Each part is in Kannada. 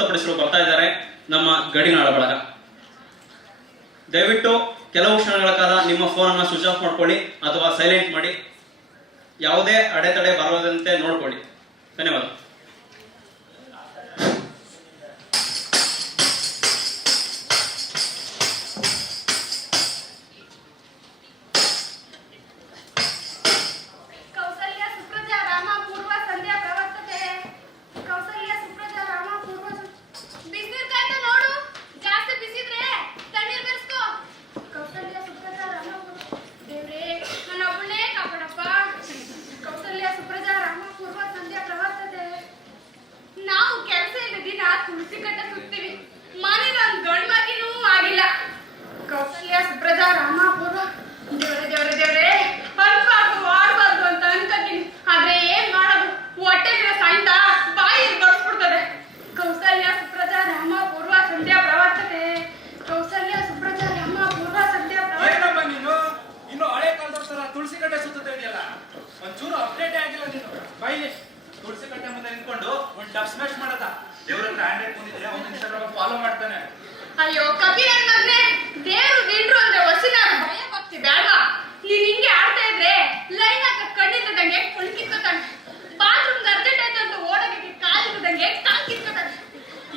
ಪ್ರಸ್ತುತಪಡಿಸಲು ಬರ್ತಾ ಇದ್ದಾರೆ ನಮ್ಮ ಗಡಿನಾಳ ಬಳಗ. ದಯವಿಟ್ಟು ಕೆಲವು ಕ್ಷಣಗಳ ಕಾಲ ನಿಮ್ಮ ಫೋನ್ ಅನ್ನು ಸ್ವಿಚ್ ಆಫ್ ಮಾಡ್ಕೊಳ್ಳಿ ಅಥವಾ ಸೈಲೆಂಟ್ ಮಾಡಿ. ಯಾವುದೇ ಅಡೆತಡೆ ಬರದಂತೆ ನೋಡ್ಕೊಳ್ಳಿ. ಧನ್ಯವಾದ. ಅಯ್ಯೋ ಕಬಿ ನನ್ ಮಗನೇ, ದೇವ್ರು ಗಿಂಡ್ರು ಅಂದ್ರೆ ವಸಿನಾರು ಭಯ ಭಕ್ತಿ ಬೇಡವಾ? ನೀನ್ ಹಿಂಗೆ ಆಡ್ತಾ ಇದ್ರೆ ಲೈನ್ ಹಾಕ ಕಣ್ಣಿಲ್ದಂಗೆ ಫುಲ್ ಕಿತ್ಕೊತಾನೆ. ಬಾತ್ರೂಮ್ ಅರ್ಜೆಂಟ್ ಆಯ್ತು ಅಂತ ಓಡೋದಕ್ಕೆ ಕಾಲಿಲ್ದಂಗೆ ಕಾಲ್ ಕಿತ್ಕೊತಾನೆ.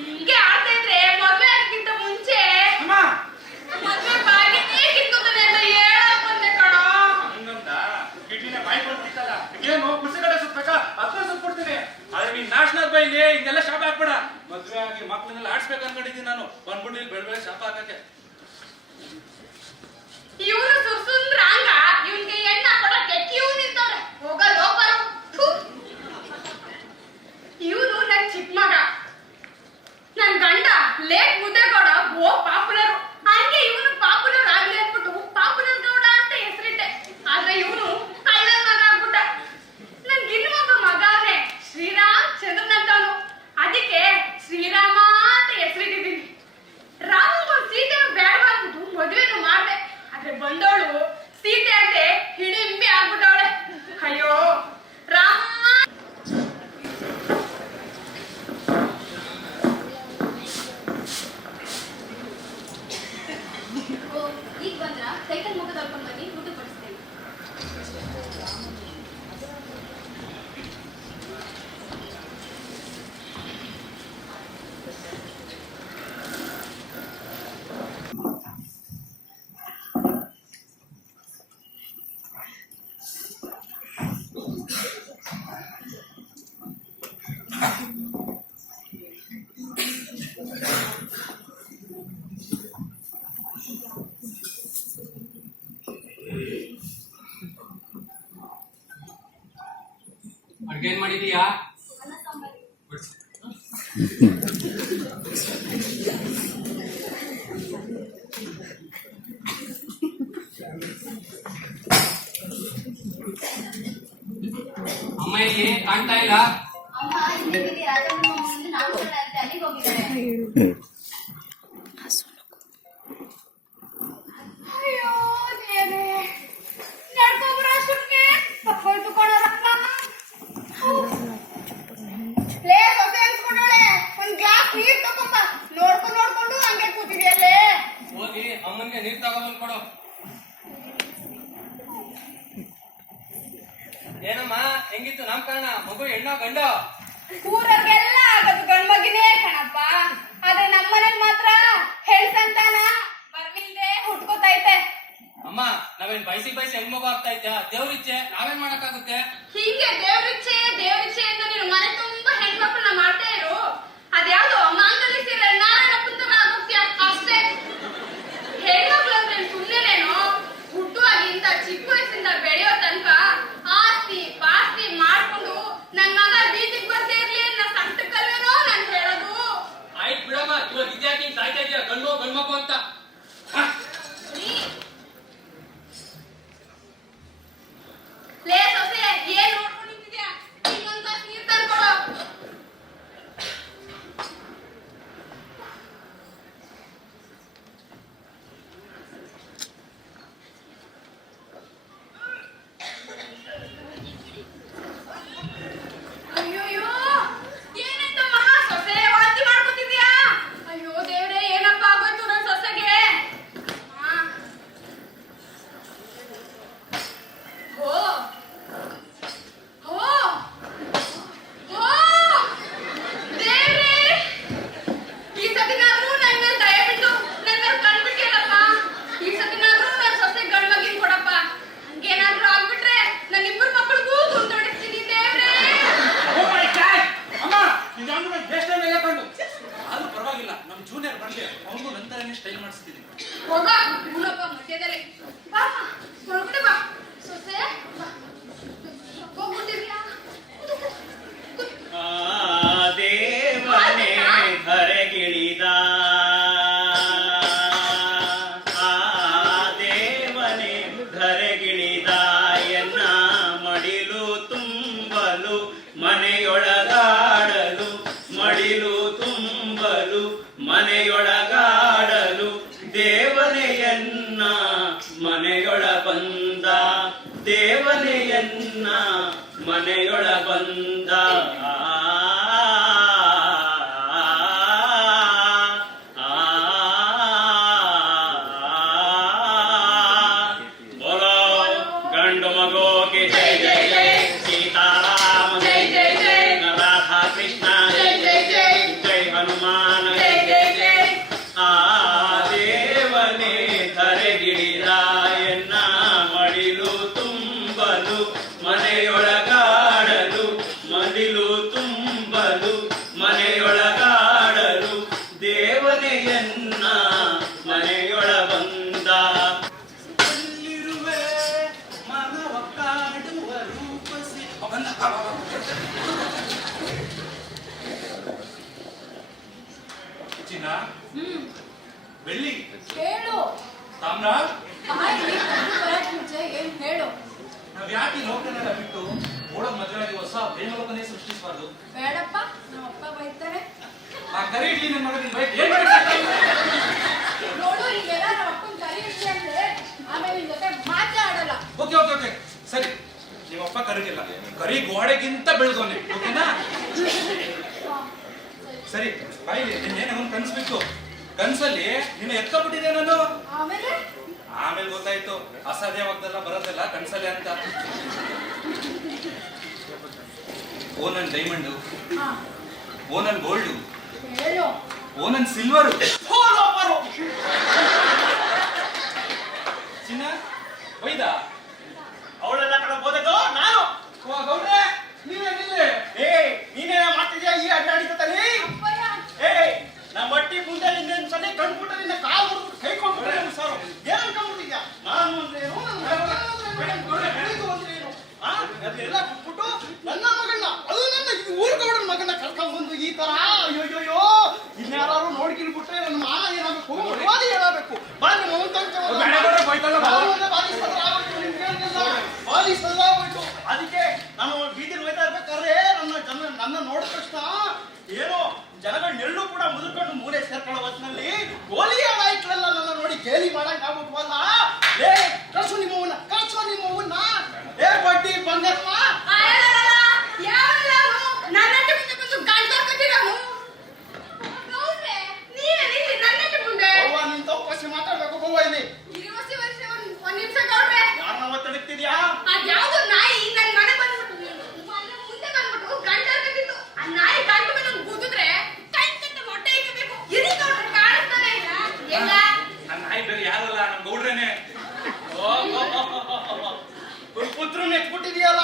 ಹೀಗೆ ಆಡ್ತಾ ಇದ್ರೆ ಮದ್ವೆ ಆಗಕ್ಕಿಂತ ಮುಂಚೆ ಮದ್ವೆ ಬಾಗಿನೇ ಕಿತ್ಕೊತಾನೆ ಅಂತ ಹೇಳಕ್ ಬಂದೆ ಕಣೋ. ಹಂಗಂತ ಕಿಡ್ನಿನ ಬಾಯಿ ಕೊಡ್ತಿತ್ತಲ್ಲ, ಏನು ಕುರ್ಸಿಗಡೆ ಸುತ್ಬೇಕಾ? ಅದನ್ನ ಸುತ್ಕೊಡ್ತೀನಿ. ಆದ್ರೆ ನೀನ್ ನ್ಯಾಷನಲ್ ಬೈಲಿ ಹಿಂಗೆಲ್ಲ ಶಾಪ ಹಾಕ್ಬೇಡ. ಮದ್ವೆ ಆಗಿ ಮಕ್ಳನ್ನೆಲ್ಲ ಆಡ್ಸ್ಬೇಕು ಅನ್ಕೊಂಡಿದ್ದೀನಿ ನಾನು. ಬಂದ್ಬಿಟ್ಟು ಇಲ್ಲಿ ಬೆಳ್ ಬೆಳೆ ಶಾಪ ಹಾಕಕ್ಕೆ. ಇವನು ಸುರ್ಸುಂದ್ರ ಹಂಗ ಇವನ್ಗೆ ಎಣ್ಣ ಕೊಡಕ್ಕೆ ಕ್ಯೂ ನಿಂತವ್ರೆ. ಹೋಗಲ್ ಹೋಗ್ಬಾರು. ಇವನು ನನ್ ಚಿಕ್ಕ ಮಗ. ನನ್ ಗಂಡ ಲೇಟ್ ಮುದ್ದೆ ಗೌಡ ಪಾಪುಲರ್. ಹಂಗೆ ಇವನು ಪಾಪುಲರ್ ಆಗ್ಲಿ ಅಂದ್ಬಿಟ್ಟು ಪಾಪುಲರ್ ಗೌಡ ಅಂತ ಹೆಸರಿಟ್ಟೆ. ಆದ್ರೆ ಇವನು ಕಳ್ಳನ್ ಮಗ ಆಗ್ಬಿಟ್ಟ. ನನ್ ಗಿನ್ನೊಬ್ಬ ಮಗ ಅವನೇ, ಶ್ರೀರಾಮ್ ಚಂದ್ರನ್ ಅಂತವನು. ಅದಕ್ಕೆ ಶ್ರೀರಾಮ ಅಂತ ಹೆಸರಿಟ್ಟಿದ್ದೀನಿ. ರಾಮ ಸೀತೆ ಬೇಡವಾಗ್ಬಿಟ್ಟು ಮದುವೆನು ಮಾಡ್ದೆ. ಆದ್ರೆ ಬಂದವಳು ಸೀತೆ ಅಂತೆ ಹಿಡಿಂಬಿ ಆಗ್ಬಿಟ್ಟವಳೆ. ಅಯ್ಯೋ ರಾಮ. ಈಗ ಬಂದ್ರ ಸೈಕಲ್ ಮುಖ ತಳ್ಕೊಂಡ್ ಬನ್ನಿ, ಊಟ ಪಡಿಸ್ತೇನೆ. ಅಡ್ಗೆ ಏನ್ ಮಾಡಿದೀಯಾ? ಅಮ್ಮ ಇಲ್ಲಿ ಕಾಣ್ತಾ ಇಲ್ಲ. ಅಮ್ಮ ಇಲ್ಲಿ ರಾಜಮ್ಮ ಮುಂದೆ ನಾಮಕರಣ ಅಂತ ಅಲ್ಲಿಗೆ ಹೋಗಿದ್ದಾರೆ. ಅಯ್ಯೋ ದೇವ್ರೇ, ನಡ್ಕೊಬ್ರ ಅಷ್ಟೊತ್ತಿಗೆ ಹೋಯ್ತು ಕೊಡೋ ರಕ್ತ. ಲೇ ಸೊಸೆ ಅನ್ಸ್ಕೊಂಡೋಳೆ, ಒಂದ್ ಗ್ಲಾಸ್ ನೀರ್ ತಗೊಂಬ. ನೋಡ್ಕೊಂಡು ಹಂಗೆ ಕೂತಿದ್ಯಲ್ಲೇ. ಹೋಗಿ ಅಮ್ಮನ್ಗೆ ನೀರ್ ತಗೊಂಡ್ ಕೊಡು. ಏನಮ್ಮ ಹೆಂಗಿತ್ತು ನಾಮಕರಣ? ಮಗು ಹೆಣ್ಣ ಗಂಡ? ಊರವ್ರಿಗೆಲ್ಲ ಆಗೋದು ಗಂಡ್ಮಗಿನೇ ಕಣಪ್ಪ. ಆದ್ರೆ ನಮ್ಮನೇಲಿ ಮಾತ್ರ ಹೆಣ್ಸಂತಾನ ಬರ್ಮಿಲ್ದೆ ಹುಟ್ಕೋತೈತೆ. ಅಮ್ಮ ನಾವೇನ್ ಬಯಸಿ ಹೆಣ್ಮಗು ಆಗ್ತಾ ಇದ್ಯಾ? ದೇವ್ರಿಚ್ಛೆ, ನಾವೇನ್ ಮಾಡಕ್ಕಾಗುತ್ತೆ? ಹೀಗೆ ದೇವ್ರಿಚ್ಛೆ ಅಂತ ನೀನು ಮನೆ ತುಂಬಾ ಹೆಣ್ಮಕ್ಳನ್ನ ಮಾಡ್ತಾ ಇರು. ಅದ್ಯಾವ್ದು ಮಾಂಗಲ್ಯ ಸೀರೆ ನಾರಾಯಣಪ್ಪನ ತಗ ಆಗೋಗ್ತೀಯ ಅಷ್ಟೇ. ಹೆಣ್ಮಕ್ಳು ಅಂದ್ರೆ ಸುಮ್ಮನೇನೇನು? ಹುಟ್ಟುವಾಗಿಂದ ಚಿಕ್ಕ ವಯಸ್ಸಿಂದ ಬೆಳೆಯೋ ತನಕ ಆಸ್ತಿ ಪಾಸ್ತಿ ಮಾಡ್ಕೊಂಡು ನನ್ ಮಗ ಬೀದಿಗೆ ಬರ್ದೇ ಇರ್ಲಿ ಅನ್ನೋ ಸಂಕಟಕ್ಕಲ್ವೇನೋ ನಾನು ಹೇಳೋದು. ಆಯ್ತು ಬಿಡಮ್ಮ, ಇವಾಗ ಇದ್ಯಾಕೆ ಸಾಯ್ತಾ ಇದೆಯಾ ಗಂಡ್ಮಗು ಅಂತ? ಲೇ ಸೊಸೆ, ಏನ್ ನೋಡ್ಕೊಂಡಿದ್ಯಾ? ನಾನೇ ಸ್ಟೈಲ್ ಮಾಡಿಸ್ತೀನಿ. ಹೋಗ ಉಣಪ್ಪ ಮಧ್ಯದಲ್ಲಿ ಬಾ ಒಳಗಡೆ ಬಾ ಸೊಸೆ ಬಾ ಹೋಗ್ಬಿಟ್ಟಿದ್ಯಾ ದೇವನೇ ಧರೆಗಿಳಿದ ದೇವನೇ ಧರೆಗಿಳಿದ ಎನ್ನ ಮಡಿಲು ತುಂಬಲು ಮನೆಯೊಳಗಾಡಲು ಮಡಿಲು ತುಂಬಲು ಮನೆಯೊಳಗಾಡಲು ದೇವನೆಯನ್ನ ಮನೆಯೊಳ ಬಂದ ದೇವನೆಯನ್ನ ಮನೆಯೊಳ ಬಂದ ಬೋಲೋ ಗಂಡು ಮಗೋಕೆ ಜೈ ಜೈ ಜೈ ಸೀತಾರಾಮ ಜೈ ಜೈ ಜೈ ರಾಧಾ ಕೃಷ್ಣ ಜೈ ಜೈ ಜೈ ಜೈ ಹನುಮಾನ ಜೈ ಜೈ ಜೈ ಆ ದೇವನೇ ಧರೆಗಿಳಿದ ಎನ್ನ ಮಡಿಲು ತುಂಬಲು ಮನೆಯೊಳಗಾಡಲು ಮಡಿಲು ತುಂಬಲು ಮನೆಯೊಳಗಾಡಲು ದೇವನೆಯನ್ನ ಮನೆಯೊಳ ಬಂದ ಎಲ್ಲಿರುವೆ ಮನವ ಕಾಡುವ ರೂಪಸಿ ಚಿನ್ನ, ಬೆಳ್ಳಿ, ಹೇಳು ತಾಮ್ರ, ಬಾಯಿಗೆ ಕಣ್ಣು ಬರಕ್ ಮುಂಚೆ ಏನ್ ಹೇಳು ನಾವ್ ಯಾಕೆ ಈ ಲೋಕನೆಲ್ಲ ಬಿಟ್ಟು ಓಡೋದ್ ಮದುವೆಯಾಗಿ ಹೊಸ ಪ್ರೇಮಲೋಕನೇ ಸೃಷ್ಟಿಸಬಾರ್ದು? ಬೇಡಪ್ಪ ನಮ್ಮ ಅಪ್ಪ ಬೈತಾರೆ ಆ ಕರಿ ಇಡ್ಲಿ ನನ್ನ ಮಗ ನಿನ್ ಬೈಕ್ ಏನ್ ಮಾಡ್ತಾರೆ? ನೋಡು ಈಗೆಲ್ಲ ನಮ್ಮ ಅಪ್ಪನ ಕರಿ ಇಡ್ಲಿ ಅಂದ್ರೆ ಆಮೇಲೆ ನಿನ್ ಜೊತೆ ಮಾತಾಡಲ್ಲ ಓಕೆ ಓಕೆ ಓಕೆ ಸರಿ, ನಿಮ್ಮಪ್ಪ ಕರಿಗಿಲ್ಲ, ಕರಿ ಗೋಡೆಗಿಂತ ಬೆಳೆದವನೆ, ಓಕೆನಾ? ಸರಿ ಬಾಯಿಲಿ ನಿನ್ನೇನೋ ಒಂದು ಕನ್ಸು ಬಿತ್ತು, ಕನ್ಸಲ್ಲಿ ನಿನ್ನ ಎತ್ಕೊಬಿಟ್ಟಿದೆ ನಾನು. ಆಮೇಲೆ ಆಮೇಲೆ ಗೊತ್ತಾಯ್ತು ಅಸಾಧ್ಯವಾಗ್ದಲ್ಲ ಬರೋದಲ್ಲ ಕನ್ಸಲ್ಲಿ ಅಂತ. ಓ ನನ್ ಡೈಮಂಡು, ಹಾ ಓ ನನ್ ಗೋಲ್ಡು, ಹೇಳು ಓ ನನ್ ಸಿಲ್ವರು, ಚಿನ್ನ ಒಯ್ದ ಅವಳೆಲ್ಲ ಕಡೆ ಹೋದದ್ದು ನಾನು ಗೌಡ್ರೆ ನೀವೇನಿಲ್ಲ ನೀನೇ ಮಾಡ್ತಿದ್ಯಾ ಈ ಅಡ್ಡಾಡಿತಾನೆ ಅಪ್ಪಯ್ಯ ನಮ್ಮ ಬಟ್ಟಿ ಮುಂದೆ ನಿನ್ನ ಸಲ ಕಂಡ್ಬಿಟ್ರೆ ನಿನ್ನ ಕಾಲು ಮುರಿದು ಕೈ ಕೊಂಡ್ಬಿಟ್ರೆ ಸರ್ ಏನ್ ಅನ್ಕೊಂಡ್ಬಿಟ್ಟಿದ್ಯಾ? ನಾನು ಅಂದ್ರೇನು ಬೆಳೆದು ಅಂದ್ರೇನು ಅದೆಲ್ಲ ಬಿಟ್ಬಿಟ್ಟು ನನ್ನ ಮಗನ್ನ ಅದು ನನ್ನ ಊರ್ಗೌಡನ ಮಗನ ಕರ್ಕೊಂಡ್ ಬಂದು ಈ ತರ ಅಯ್ಯೋಯ್ಯೋ ಇನ್ಯಾರು ನೋಡ್ಕಿಲ್ಬಿಟ್ರೆ ನನ್ನ ಮಾನ ಏನಾಗಬೇಕು ಮರ್ಯಾದೆ ಏನಾಗಬೇಕು ಬಾ ನಿಮ್ಮ ಬಾಲಿ ಸಲ್ಲಾಗೋಯ್ತು. ಅದಕ್ಕೆ ನಾನು ಬೀದಿಲ್ ಹೋಯ್ತಾ ಇರ್ಬೇಕಾದ್ರೆ ನನ್ನ ನೋಡಿದ ತಕ್ಷಣ ಏನೋ ಜನಗಳು ನೆರಳು ಕೂಡ ಮುದುಕೊಂಡು ಮೂಲೆ ಸೇರ್ಕೊಳ್ಳೋ ಹೊತ್ತಿನಲ್ಲಿ ಗೋಲಿ ನಾಯ್ಕಳೆಲ್ಲ ನನ್ನ ನೋಡಿ ಗೇಲಿ ಮಾಡಂಗ್ ಆಗ್ಬಿಟ್ವಲ್ಲ. ಕಳ್ಸು ನಿಮ್ಮವನ್ನ ಏ ಬಡ್ಡಿ ಬಂದಮ್ಮ ನಿನ್ ತಪ್ಪಸಿ ಮಾತಾಡ್ಬೇಕು ಗೋವಾ ಇಲ್ಲಿ ಯಾರನ್ನ ಒತ್ತಡಕ್ತಿದ್ಯಾ? ಅದ್ಯಾವ್ದು ನಾಯಿ ನನ್ ಮನೆ ಬಂದ್ಬಿಟ್ಟು ಮುಂದೆ ಬಂದ್ಬಿಟ್ಟು ಗಂಡ ಕಟ್ಟಿತ್ತು ಆ ನಾಯಿ ಗಂಟು ಮೇಲೆ ಗುದ್ದಿದ್ರೆ ಕೈ ಕಟ್ಟ ಮೊಟ್ಟೆ ಇಕ್ಕಬೇಕು ಇರಿಕೊಂಡು ಕಾಣಿಸ್ತಾನೆ ಇಲ್ಲ ಎಲ್ಲ ನನ್ನ ನಾಯಿ ಬೇರೆ ಯಾರಲ್ಲ ನಮ್ ಗೌಡ್ರೇನೆ. ಪುತ್ರನ ಎತ್ಬಿಟ್ಟಿದ್ಯಲ್ಲ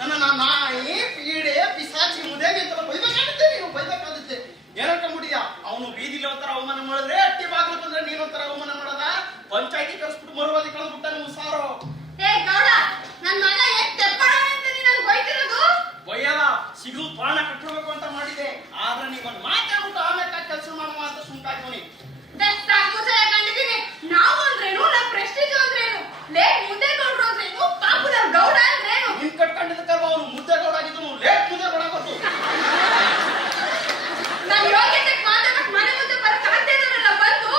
ನನ್ನ ನಾಯಿ ಪೀಡೆ ಪಿಸಾಚಿ ಮುದೇವಿ ಅಂತ ಬೈಬೇಕಾಗುತ್ತೆ. ನೀನು ಬೈಬೇಕಾಗುತ್ತೆ ಏನಕ್ಕಂಬಿಡಿಯಾ? ಅವನು ಬೀದಿಲಿ ಒಂಥರ ಅವಮಾನ ಮಾಡಿದ್ರೆ ಅಟ್ಟಿ ಬಾಗಿಲು ಬಂದ್ರೆ ನೀನು ಒಂಥರ ಅವಮಾನ ಮಾಡದ ಪಂಚಾಯತಿ ಕಳಿಸ್ಬಿಟ್ಟು ಮರುವಾದಿ ಕಳೆದ್ಬಿಟ್ಟ ನೀವು ಸಾರೋ. ಏ ಗೌಡ ನನ್ ಮಗ ಎಷ್ಟ್ ತೆಪ್ಪಳ ಅಂತ ನೀನು ಬೈತಿರೋದು ಬೈಯಲ್ಲ ಸಿಗು ಪ್ರಾಣ ಕಟ್ಟಬೇಕು ಅಂತ ಮಾಡಿದೆ. ಆದ್ರೆ ನೀವೊಂದು ಮಾತಾಡ್ಬಿಟ್ಟು ಆಮೇಲೆ ಕೆಲಸ ಮಾಡುವ ಅಂತ ಸುಮ್ಕಾಯ್ತು. ಕಂಡಿದ್ದೀನಿ ನಾವು ಅಂದ್ರೇನು ನಮ್ ಪ್ರೆಸ್ಟೀಜ್ ಅಂದ್ರೇನು ಲೇಟ್ ಮುದ್ದೆ ಗೌಡ್ರು ಅಂದ್ರೇನು ಪಾಪುಲರ್ ಗೌಡ ಅಂದ್ರೇನು ನಿನ್ ಕಟ್ಕೊಂಡಿದ್ದಕ್ಕಲ್ವ ಅವನು ಮುದ್ದೆಗೌಡಾಗಿದ್ದು ಲೇಟ್ ಮುದ್ದೆಗೌಡಾಗೋದು. ನಾವ್ ಯೋಗ್ಯತೆ ಮಾತಾಡಕ್ ಮನೆ ಮುಂದೆ ಬರಕ್ ಆಗ್ತಿದ್ರಲ್ಲ ಬಂದು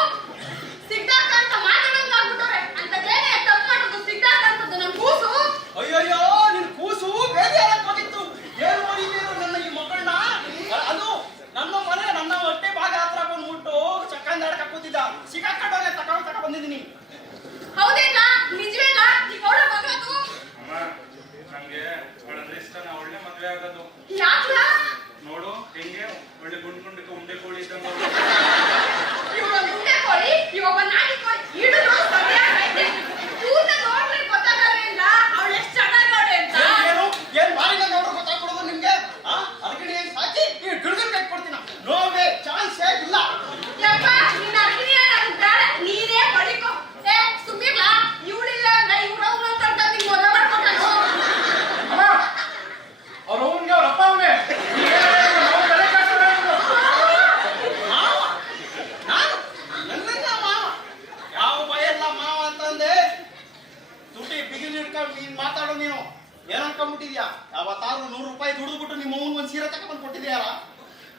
ಸಿಗ್ದಾಕ ಅಂತ ಮಾತಾಡೋಂಗ್ ಆಗ್ಬಿಟ್ಟವ್ರೆ ಅಂತದೇನೆ ತಪ್ಪು ಮಾಡೋದು ಸಿಗ್ದಾಕ ಅಂತದ್ದು ನಮ್ ಕೂಸು ಅಯ್ಯಯ್ಯೋ ನಿನ್ ಕೂಸು ಬೇಜಾರಕ್ ಹೋಗಿತ್ತು. ಏನು ಮಾಡಿದ್ರು ನನ್ನ ಈ ಮಗಳನ್ನ ಅದು ನನ್ನ ಮನೆ ನನ್ನ ಹೊಟ್ಟೆ ಭಾಗ ಹತ್ರ ಬಂದ್ಬಿಟ್ಟು ಚಕ್ಕಂದಾಡಕ ಕೂತಿದ್ದ ಸಿಕ್ಕಾಕೊಂಡೋನೆ ತಕ ಬಂದಿದ್ದೀನಿ. ಹೌದೇನಾ ನಿಜವೇನಾ ಈ ಗೌಡ ಮಗದು ಅಮ್ಮ ನಂಗೆ ಅವಳಂದ್ರೆ ಇಷ್ಟ, ನಾ ಒಳ್ಳೆ ಮದ್ವೆ ಆಗೋದು. ಯಾಕ್ಲ ನೋಡು ಹೆಂಗೆ ಒಳ್ಳೆ ಗುಂಡ್ಗುಂಡಕ್ಕೆ ಉಂಡೆ ಕೋಳಿ ಇದ್ದಂಗ. ಇವೊಂದು ಉಂಡೆ ಕೋಳಿ ಇವೊಬ್ಬ ನಾಟಿ ಕೋಳಿ ಹಿಡಿದು ಸರಿಯಾಗೈತೆ ಕೂತ ನೋಡ್ಲಿ ಗೊತ್ತಾಗಲ್ಲ ಇಲ್ಲ ಅವಳು ಎಷ್ಟು ಚೆನ್ನಾಗವಳೆ ಅಂತ ಏನ್ ಮಾರಿನ ನೋಡ್ರು ಗೊತ್ತಾಗ್ಬಿಡೋದು ನಿಮ್ಗೆ? ಅದಕ್ಕೆ ಏನ್ ಸಾಕಿ ಈ ಗಿಡಗನ್ ಕೈ ಕೊಡ್ತೀನ ನೋವೇ ಚಾನ್ಸ್ ಇಲ್ಲ. ಯಪ್ಪ ನಿನ್ನ ಅಗ್ನಿಯ ನಾನು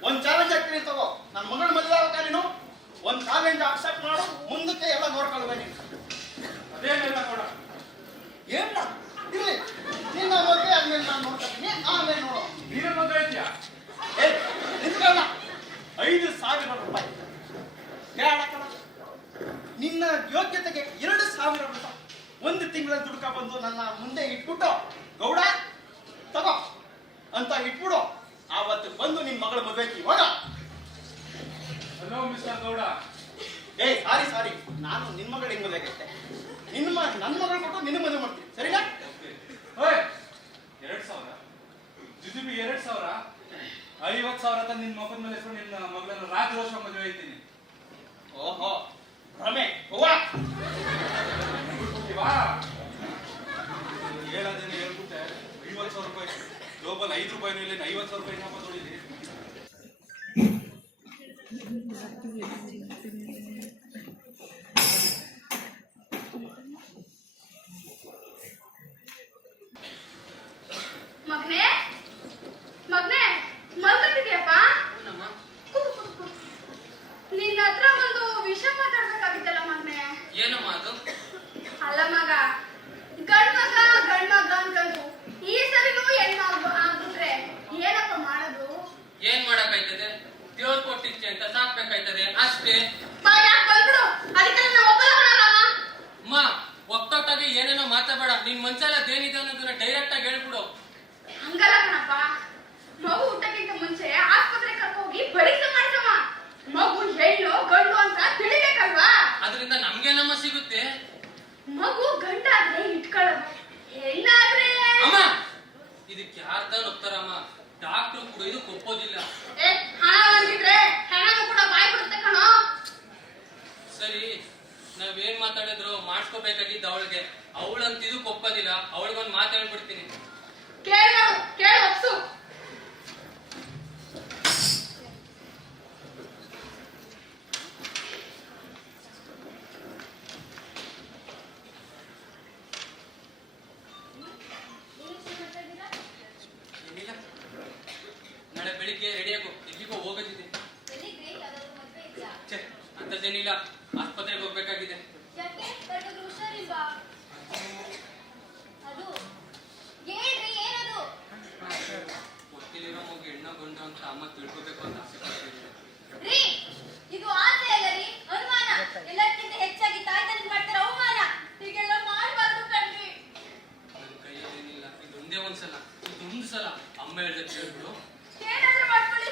ಒಂದ್ ಚಾಲೆಂಜ್ ಹಾಕ್ತೀನಿ ತಗೋ. ನನ್ನ ಮಗಳ ಮದುವೆ ಆಗಕ್ಕ ನೀನು ಒಂದ್ ಚಾಲೆಂಜ್ ಅಕ್ಸೆಪ್ಟ್ ಮಾಡು, ಮುಂದಕ್ಕೆ ಎಲ್ಲ ನೋಡ್ಕೊಳ್ಬೇ ನೀನು. ಅದೇನಿಲ್ಲ ಕೊಡ. ಏನ್ ಇರ್ಲಿ, ನಿನ್ನ ಮದುವೆ ಆದ್ಮೇಲೆ ನಾನು ನೋಡ್ಕೊತೀನಿ, ಆಮೇಲೆ ನೋಡು. ನೀನೇ ಮದುವೆ ಇದೆಯಾ? ಏ ನಿಂತ್ಕೊಳ್ಳ. 5,000 ರೂಪಾಯಿ ಬೇಡಕ್ಕಲ್ಲ. ನಿನ್ನ ಯೋಗ್ಯತೆಗೆ 2,000 ರೂಪಾಯಿ ಒಂದು ತಿಂಗಳ ದುಡ್ಕ ಬಂದು ನನ್ನ ಮುಂದೆ ಇಟ್ಬಿಟ್ಟು ಗೌಡ ತಗೋ ಅಂತ ಇಟ್ಬಿಡು. ಆವತ್ತು ಬಂದು ನಿನ್ ಮಗಳ ಮದುವೆ ಇವಾಗ. Hello mister Gowda. ಸಾರಿ, ನಾನು ನಿನ್ ಮಗಳ ಹೆಂಗ್ ಮದುವೆ ಆಗೈತೆ? ನನ್ನ ಮಗಳು ಕೊಟ್ಟು ನಿನ್ನ ಮದುವೆ ಮಾಡ್ತೀನಿ, ಸರಿನಾ? ಓಯ್ 2,000 ಜಿಜಿಬಿ 2,000 50,000 ಅಂತ ನಿನ್ ಮಗನ ಮೇಲೆ ಹೆಸರು ನಿನ್ನ ಮಗಳನ್ನ ರಾಜ್ ರೋಷ ಮದುವೆ ಐತೀನಿ. ಓಹೋ ರಮೇ ಹೋವಾ ಹೇಳೋದೇನು ಹೇಳ್ಬಿಟ್ಟೆ. 50,000 ರೂಪಾಯಿ ಗ್ಲೋಬಲ್ 5 ರೂಪಾಯಿನೂ ಇಲ್ಲ, 50,000 ರೂಪಾಯಿ ಇನ್ನೊಬ್ಬ ತೊಳಿಲಿ. ಮಗನೇ ಮಲ್ಕೊಂಡಿದ್ಯಪ್ಪ? ನಿನ್ನ ಹತ್ರ ಒಂದು ವಿಷಯ ಮಾತಾಡ್ಬೇಕಾಗಿತ್ತಲ್ಲ ಮಗನೇ. ಏನಮ್ಮ ಅದು? ಅಲ್ಲ ಮಗ, ಗಂಡ್ ಮಗ ಅನ್ಕೊಂಡು ಈ ಸರಿನೂ ಹೆಣ್ಣು ಆಗ್ಬಿಟ್ರೆ ಏನಪ್ಪ ಮಾಡೋದು? ಏನ್ ಮಾಡಕ್ಕಾಯ್ತದೆ? ದೇವ್ರು ಕೊಟ್ಟಿಚ್ಚೆ ಅಂತ ಸಾಕ್ಬೇಕಾಯ್ತದೆ ಅಷ್ಟೇ. ಯಾಕೆ ಬಂದ್ಬಿಡು, ಅದಕ್ಕೆ ನಾವು ಒಪ್ಪಲ್ಲ. ಅಮ್ಮ ಒತ್ತೊಟ್ಟಾಗಿ ಏನೇನೋ ಮಾತಾಡಬೇಡ. ನಿನ್ ಮನ್ಸೆಲ್ಲ ಅದೇನಿದೆ ಅನ್ನೋದನ್ನ ಡೈರೆಕ್ಟ್ ಆಗಿ ಹೇಳ್ಬಿಡು. ಹಂಗಲ್ಲ ಕಣಪ್ಪ, ಮಗು ಹುಟ್ಟಕ್ಕಿಂತ ಮುಂಚೆ ಆಸ್ಪತ್ರೆ ಕರ್ಕೋಗಿ ಪರೀಕ್ಷೆ ಮಾಡ್ಸಮ್ಮ. ಮಗು ಹೆಣ್ಣು ಗಂಡು ಅಂತ ತಿಳಿಬೇಕಲ್ವಾ? ಅದರಿಂದ ನಮ್ಗೇನಮ್ಮ ಸಿಗುತ್ತೆ? ಮಗು ಗಂಡಾದ್ರೆ ಇಟ್ಕೊಳ್ಳೋದು, ಹೆಣ್ಣಾದ್ರೆ ಅಮ್ಮ ಇದಕ್ಕೆ ಯಾರ್ದಾರು ಒಪ್ತಾರಮ್ಮ? ಡಾಕ್ಟ್ರು ಕೂಡ ಇದು ಒಪ್ಪೋದಿಲ್ಲ. ಹಣ ಅಂದಿದ್ರೆ ಹೆಣನು ಕೂಡ ಬಾಯ್ ಬಿಡುತ್ತೆ ಕಣೋ. ಸರಿ, ನಾವೇನ್ ಮಾತಾಡಿದ್ರು ಮಾಡ್ಸ್ಕೋಬೇಕಾಗಿದ್ದ ಅವಳಿಗೆ. ಅವಳಂತ ಇದು ಒಪ್ಪೋದಿಲ್ಲ. ಅವಳಿಗೊಂದು ಮಾತಾಡ್ಬಿಡ್ತೀನಿ. ಕೇಳು ಒಪ್ಸು. ಏನಿಲ್ಲ, ನಾಳೆ ಬೆಳಿಗ್ಗೆ ರೆಡಿ ಆಗು, ಎಲ್ಲಿಗೋ ಹೋಗೋದಿದೆ. ಅಂತದ್ದೇನಿಲ್ಲ, ಆಸ್ಪತ್ರೆಗೆ ಹೋಗ್ಬೇಕಾಗಿದೆ. ಗೊತ್ತಿಲ್ಲಿರೋ ಮಗು ಹೆಣ್ಣ ಗಂಡ ಅಂತ ಅಮ್ಮ ತಿಳ್ಕೊಬೇಕು ಅಂತ ಆಸೆ ಪಡ್ತಿದ್ದೀನಿ. ಇದು ಆಸೆ ಅಲ್ಲ ರೀ, ಅನುಮಾನ. ಎಲ್ಲಕ್ಕಿಂತ ಹೆಚ್ಚಾಗಿ ತಾಯ್ತನ ಮಾಡ್ತಾರೆ ಅವಮಾನ. ಹೀಗೆಲ್ಲ ಮಾಡಬಾರ್ದು ಕಣ್ರಿ. ನನ್ನ ಕೈಯಲ್ಲೇನಿಲ್ಲ, ಇದೊಂದೇ ಇದೊಂದು ಸಲ ಅಮ್ಮ ಹೇಳ್ದೆ ಕೇಳ್ಬಿಡು. ಏನಾದ್ರೂ ಮಾಡ್ಕೊಳ್ಳಿ.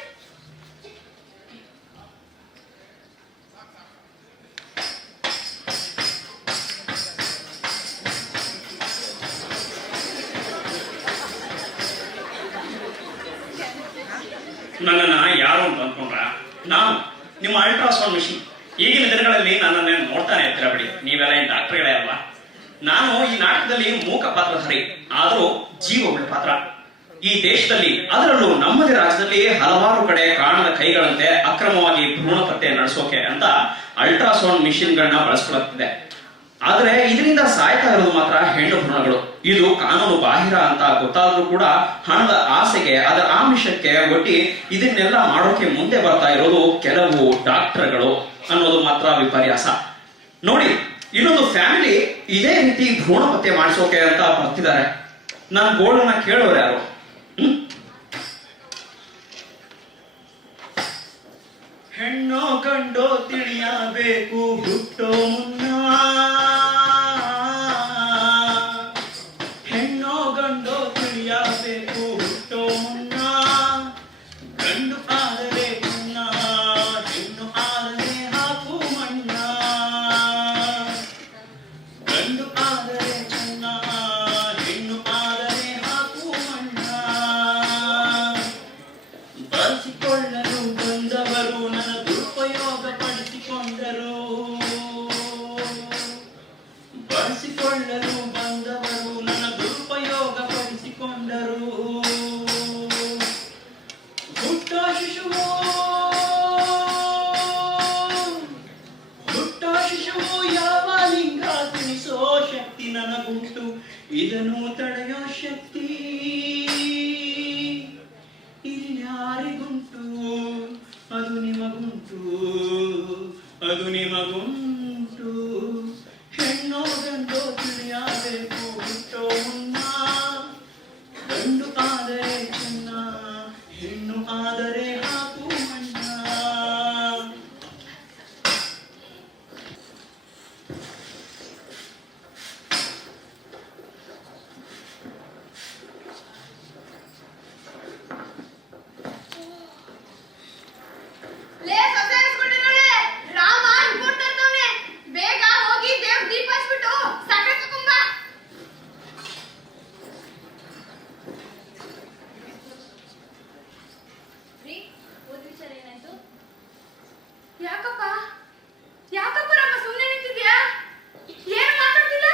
ನನ್ನನ್ನ ಯಾರು ಅಂತ ಅಂದ್ಕೊಂಡ್ರ? ನಾನು ನಿಮ್ಮ ಅಲ್ಟ್ರಾಸೌಂಡ್ ಮಿಷಿನ್. ಈಗಿನ ದಿನಗಳಲ್ಲಿ ನನ್ನನ್ನೇ ನೋಡ್ತಾನೆ ಇರ್ತೀರ ಬಿಡಿ, ನೀವೆಲ್ಲ ಈ ಡಾಕ್ಟರ್ಗಳೇ ಅಲ್ವಾ. ನಾನು ಈ ನಾಟಕದಲ್ಲಿ ಮೂಕ ಪಾತ್ರಧಾರಿ, ಆದರೂ ಜೀವ ಉಳ್ಳ ಪಾತ್ರ. ಈ ದೇಶದಲ್ಲಿ, ಅದರಲ್ಲೂ ನಮ್ಮದೇ ರಾಜ್ಯದಲ್ಲಿ ಹಲವಾರು ಕಡೆ ಕಾಣದ ಕೈಗಳಂತೆ ಅಕ್ರಮವಾಗಿ ಭ್ರೂಣ ಪತ್ತೆ ನಡೆಸೋಕೆ ಅಂತ ಅಲ್ಟ್ರಾಸೌಂಡ್ ಮಿಷಿನ್ಗಳನ್ನ ಬಳಸ್ಕೊಳ್ತಿದೆ. ಆದ್ರೆ ಇದರಿಂದ ಸಾಯ್ತಾ ಇರೋದು ಮಾತ್ರ ಹೆಣ್ಣು ಭ್ರೂಣಗಳು. ಇದು ಕಾನೂನು ಬಾಹಿರ ಅಂತ ಗೊತ್ತಾದ್ರೂ ಕೂಡ ಹಣದ ಆಸೆಗೆ, ಅದರ ಆಮಿಷಕ್ಕೆ ಒಡ್ಡಿ ಇದನ್ನೆಲ್ಲ ಮಾಡೋಕೆ ಮುಂದೆ ಬರ್ತಾ ಇರೋದು ಕೆಲವು ಡಾಕ್ಟರ್ಗಳು ಅನ್ನೋದು ಮಾತ್ರ ವಿಪರ್ಯಾಸ. ನೋಡಿ, ಇನ್ನೊಂದು ಫ್ಯಾಮಿಲಿ ಇದೇ ರೀತಿ ಭ್ರೂಣ ಪತ್ತೆ ಮಾಡಿಸೋಕೆ ಅಂತ ಬರ್ತಿದ್ದಾರೆ. ನನ್ನ ಗೋಳನ್ನ ಕೇಳೋರು ಯಾರು? ಹೆಣ್ಣೋ ಗಂಡೋ ತಿಳಿಯಬೇಕು ಹುಟ್ಟೋ ಮುನ್ನ, ಹೆಣ್ಣೋ ಗಂಡೋ ತಿಳಿಯಬೇಕು ಹುಟ್ಟೋ ಮುನ್ನ, ಗಂಡು ಆದರೆ ಮುನ್ನ, ಹೆಣ್ಣು ಆದರೆ ಹಾಕು ಮಣ್ಣ, ಗಂಡು ಆದರೆ ಮುನ್ನ, ಹೆಣ್ಣು ಆದರೆ ಹಾಕು ಮಣ್ಣ. ಬಳಸಿಕೊಳ್ಳಲು ಬಂದವರು ನನ್ನ ದುರುಪಯೋಗ ಪಡಿಸಿಕೊಂಡರು, ಬಳಸಿಕೊಳ್ಳಲು ಬಂದವರು ನನ್ನ ದುರುಪಯೋಗ ಪಡಿಸಿಕೊಂಡರು. ಹುಟ್ಟೋ ಶಿಶುವು, ಹುಟ್ಟೋ ಶಿಶುವು ಯಾವ ಲಿಂಗ ತಿಳಿಸೋ ಶಕ್ತಿ ನನಗುಂಟು, ಇದನ್ನು ತಡೆಯೋ ಶಕ್ತಿ ಇನ್ಯಾರಿಗುಂಟು? ಅದು ನಿಮಗುಂಟು ಹೆಣ್ಣೋ ಗಂಡೋ ತಿಳಿಯಬೇಕು ಹುಟ್ಟೋ ಮುನ್ನ ಗಂಡು ಆದರೆ ಚಿನ್ನ ಹೆಣ್ಣು ಆದರೆ ಹಾಕು ಮಣ್ಣ. ಲೇ ಸೊಸೆ ಇಸ್ಕೊಂಡಿರೋಳೆ, ರಾಮ ರಿಪೋರ್ಟ್ ತರ್ತಾವ್ನೆ. ಬೇಗ ಹೋಗಿ ದೇವ್ರ ದೀಪ ಹಚ್ಬಿಟ್ಟು ಸಕ್ಕರೆ ತಗೊಂಬ. ರೀ ಓದ್ ವಿಚಾರ ಏನಾಯ್ತು? ಯಾಕಪ್ಪ ಯಾಕಪ್ಪ ರಾಮ ಸುಮ್ಮನೆ ನಿಂತಿದ್ಯಾ? ಏನು ಮಾತಾಡ್ತಿಲ್ಲ?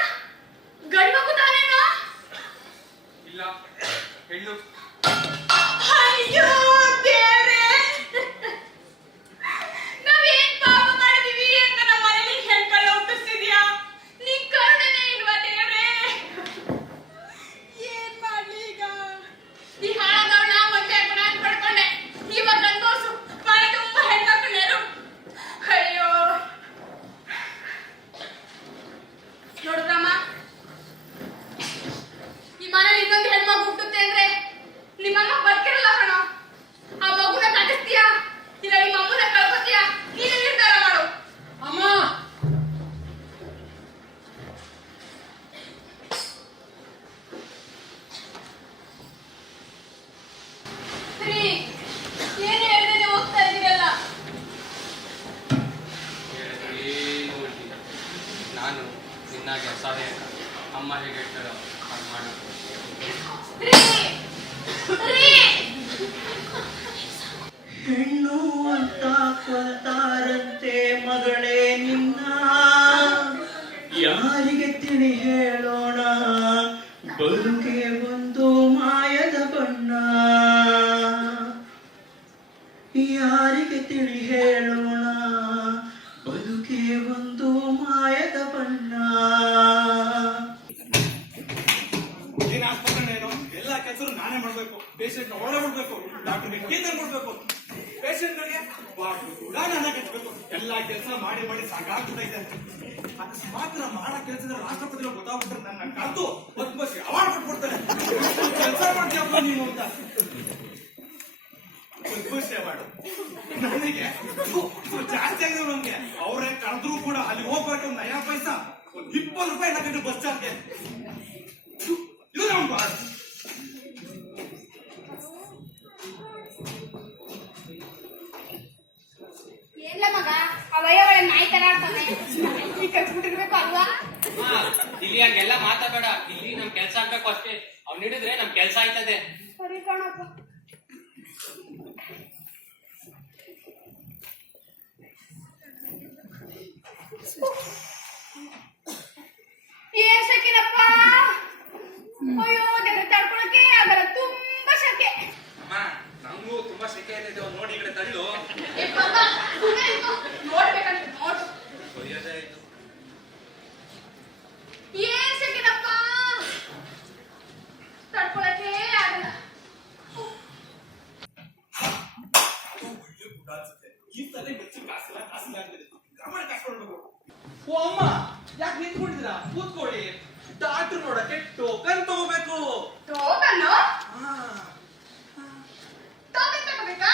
ಗಂಡು ಮಗು ತಾನೇನೋ? ಇಲ್ಲ, ಹೆಣ್ಣು. ಅಯ್ಯೋ ದೇವ್ರೇ, ನಾವೇನ್ ಪಾಪ ಮಾಡಿದೀವಿ ಅಂತ ನಮ್ಮ ಮನೇಲಿ ಹೆಣ್ಕಳ್ಳ ಹುಟ್ಟಿಸ್ತಿದ್ಯಾ? ನೀ ಕರುಣೆನೇ ಇಲ್ವಾ ದೇವ್ರೇ? ಏನ್ ಮಾಡ್ಲಿ ಈಗ? ಈ ಹಾಳಾದವಳ ಮದ್ವೆ ಆಗ್ಬೇಡ ಅಂತ ಪಡ್ಕೊಂಡೆ. ಇವಾಗ ಗಂಡೋಸು ಮನೆ ತುಂಬ ಹೆಣ್ಮಕ್ಳೇರು. ಅಯ್ಯೋ ನೋಡುದ್ರಮ್ಮ, ಈ ಮನೇಲಿ ಇನ್ನೊಂದು ಹೆಣ್ಮಗು ಹುಟ್ಟುತ್ತೆ ಅಂದ್ರೆ ನಿಮ್ಮಮ್ಮ ಬದುಕಿರಲ್ಲ ಕಣೋ. ಆ ಮಗುನ ಕಟ್ಟಿಸ್ತೀಯಾ ಇಲ್ಲ ನಿಮ್ಮ ಅಮ್ಮನ ಕಳ್ಕೊತೀಯಾ? ನೀನೇ ನಿರ್ಧಾರ ಮಾಡು. ಅಮ್ಮ, ಸರಿ, ಏನು ಹೇಳ್ದೇನೆ ಹೋಗ್ತಾ ಇದ್ದೀರಲ್ಲ? ಏನು ಉಳ್ದಿಲ್ಲ. ನಾನು ನಿನ್ನಾಗೆ ಅಸಾಧ್ಯ ಅಮ್ಮ ಹೇಗೆ ಹೇಳ್ತಾರೋ ಹಾಗೆ ಮಾಡು. ರೀ, ರೀ. ಹೆಣ್ಣು ಅಂತ ಕೊಲ್ತಾರಂತೆ ಮಗಳೇ ನಿನ್ನ, ಯಾರಿಗೆ ತಿಳಿ ಹೇಳೋಣ ಬದುಕೆ ಒಂದು ಮಾಯದ ಬಣ್ಣ. ಯಾರಿಗೆ ತಿಳಿ ಹೇಳೋಣ ಬದುಕೆ ಒಂದು ಮಾಯದ ಬಣ್ಣ. ಏನ್ ಹಾಸ್ಪಿಟಲ್ ಎಲ್ಲ ಕೆಲಸ ನಾನೇ ಮಾಡ್ಬೇಕು, ಪೇಷಂಟ್ ಒಳ್ಳೆ ಬಿಡ್ಬೇಕು, ಡಾಕ್ಟರ್ಗೆ ಕೇಂದ್ರ ಕೊಡ್ಬೇಕು, ಪೇಷಂಟ್ ಗಳಿಗೆ ವಾರ್ಡ್ ಕೂಡ ನಾನೇ ಕಟ್ಬೇಕು. ಎಲ್ಲಾ ಕೆಲಸ ಮಾಡಿ ಮಾಡಿ ಸಾಕಾಗ್ಬಿಟ್ಟೈತೆ. ಅಕಸ್ಮಾತ್ ನಾ ಮಾಡೋ ಕೆಲಸದ ರಾಷ್ಟ್ರಪತಿ ಗೊತ್ತಾಗ್ಬಿಟ್ರೆ ನನ್ನ ಕರೆದು ಪದ್ಮಶ್ರೀ ಅವಾರ್ಡ್ ಕೊಟ್ಬಿಡ್ತಾರೆ. ಕೆಲಸ ಮಾಡ್ತೀಯಪ್ಪ ನೀನು ಅಂತ. ಪದ್ಮಶ್ರೀ ಅವಾರ್ಡ್ ನನಗೆ ಜಾಸ್ತಿ ಆಗಿದೆ. ನಮ್ಗೆ ಅವ್ರೇ ಕರೆದ್ರು ಕೂಡ ಅಲ್ಲಿ ಹೋಗ್ಬೇಕು ಒಂದು ನಯಾ ಪೈಸಾ, ಒಂದು 20 ರೂಪಾಯಿ ನಗದು ಬಸ್ ಚಾರ್ಜ್ಗೆ. ಇದು ನಮ್ಮ ಬಾಸ್. ಏನ್ಲ ಮಗ ಅವಯವಳ ನಾಯಿ ತರ ಆಡ್ತಾನೆ. ಕಚ್ಬಿಟ್ಟಿರ್ಬೇಕು ಅಲ್ವಾ? ಇಲ್ಲಿ ಹಂಗೆಲ್ಲ ಮಾತಾಡಬೇಡ. ಇಲ್ಲಿ ನಮ್ ಕೆಲ್ಸ ಆಗ್ಬೇಕು ಅಷ್ಟೇ. ಅವ್ನು ಹಿಡಿದ್ರೆ ನಮ್ ಕೆಲ್ಸ ಆಯ್ತದೆ. ಸರಿ ಕಣಪ್ಪ. ಏನ್ ಶಕಿನಪ್ಪ? ಅಯ್ಯೋ ಜನ ತಡ್ಕೊಳಕ್ಕೆ ಆಗಲ್ಲ, ತುಂಬಾ ಶಕೆ. ಅಮ್ಮ, ನಂಗೂ ತುಂಬಾ ಸೆಕೆ ಇದೆ. ಅವ್ನು ನೋಡಿ ಈ ಕಡೆ ತಳ್ಳು. ಏ ಪಾಪ, ಸುಮ್ಮನೆ ಇರು. ನೋಡ್ಬೇಕಂತ ನೋಡು. ಒಯ್ಯೋದೇ ಆಯ್ತು. ಏನ್ ಶಕಿನಪ್ಪ? ತಡ್ಕೊಳಕ್ಕೆ ಆಗಲ್ಲ. ಈ ಸಲ ಹೆಚ್ಚು ಕಾಸಿಲ್ಲ ಆಗ್ತದೆ. ಗಮನ ಕಾಸ್ಕೊಳ್ಬೇಕು. ಓ ಅಮ್ಮ, ಯಾಕೆ ನಿಂತ್ಕೊಂಡಿದ್ದೀರಾ? ಕೂತ್ಕೊಳ್ಳಿ. ಡಾಕ್ಟರ್ ನೋಡಕ್ಕೆ ಟೋಕನ್ ತಗೋಬೇಕು. ಟೋಕನ್ನು? ಟೋಕನ್ ತಗೋಬೇಕಾ?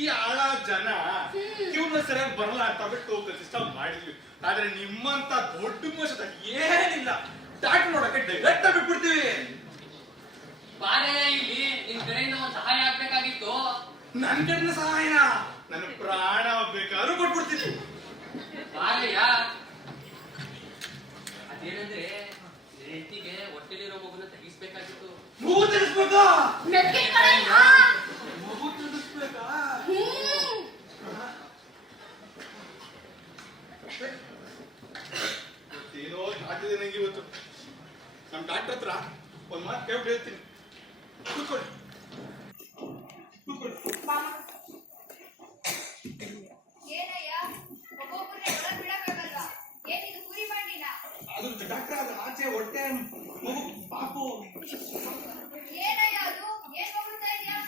ಈ ಆಳ ಜನ ಕ್ಯೂನ ಸರಿಯಾಗಿ ಬರಲ್ಲ ಅಂತ ಟೋಕನ್ ಸಿಸ್ಟಮ್ ಮಾಡಿದ್ವಿ. ಆದ್ರೆ ನಿಮ್ಮಂತ ದೊಡ್ಡ ಮೋಸದ ಏನಿಲ್ಲ. ಡಾಕ್ಟರ್ ನೋಡಕ್ಕೆ ಡೈರೆಕ್ಟ್ ಆಗಿ ಬಿಟ್ಬಿಡ್ತೀವಿ. ಬಾರೆ ಇಲ್ಲಿ ನಿನ್ ಕಡೆಯಿಂದ ಒಂದ್ ಸಹಾಯ ಆಗ್ಬೇಕಾಗಿತ್ತು. ನನ್ ಕಡೆನ ಸಹಾಯನ ನನ್ನ ಪ್ರಾಣ ಬೇಕಾದ್ರೂ ಕೊಟ್ಬಿಡ್ತೀನಿ. ಬಾರಯ್ಯ. ಅದೇನಂದ್ರೆ ಹೆಂಡತಿಗೆ ಹೊಟ್ಟೆಲಿರೋ ಮಗುನ ತೆಗಿಸ್ಬೇಕಾಗಿತ್ತು. ಮೂಗು ತಿಳಿಸ್ಬೇಕಾ? ಮೆಕ್ಕೆ ಕಡೆಯ? ಮೂಗು ತಿಳಿಸ್ಬೇಕಾ? ಏನೋ ಕಾಟಿದೆ ನಂಗೆ ಇವತ್ತು. ನಮ್ ಡಾಕ್ಟರ್ ಹತ್ರ ಒಂದ್ ಮಾತು ಕೇಳ್ಬಿಟ್ಟು ಹೇಳ್ತೀನಿ. ಕೂತ್ಕೊಳ್ಳಿ. ಏನಯ್ಯ ಒಬ್ಬೊಬ್ಬರನ್ನೇ ಒಳಗ್ ಬಿಡಕ್ಕಾಗಲ್ವಾ? ಏನಿದು ಕುರಿ ಮಾಡಿನ? ಅದು ಡಾಕ್ಟರ್ ಆದ ಆಚೆ ಹೊಟ್ಟೆ ಮಗು ಪಾಪು. ಏನಯ್ಯ ಅದು? ಏನ್ ಹೋಗ್ತಾ ಇದ್ಯಾ?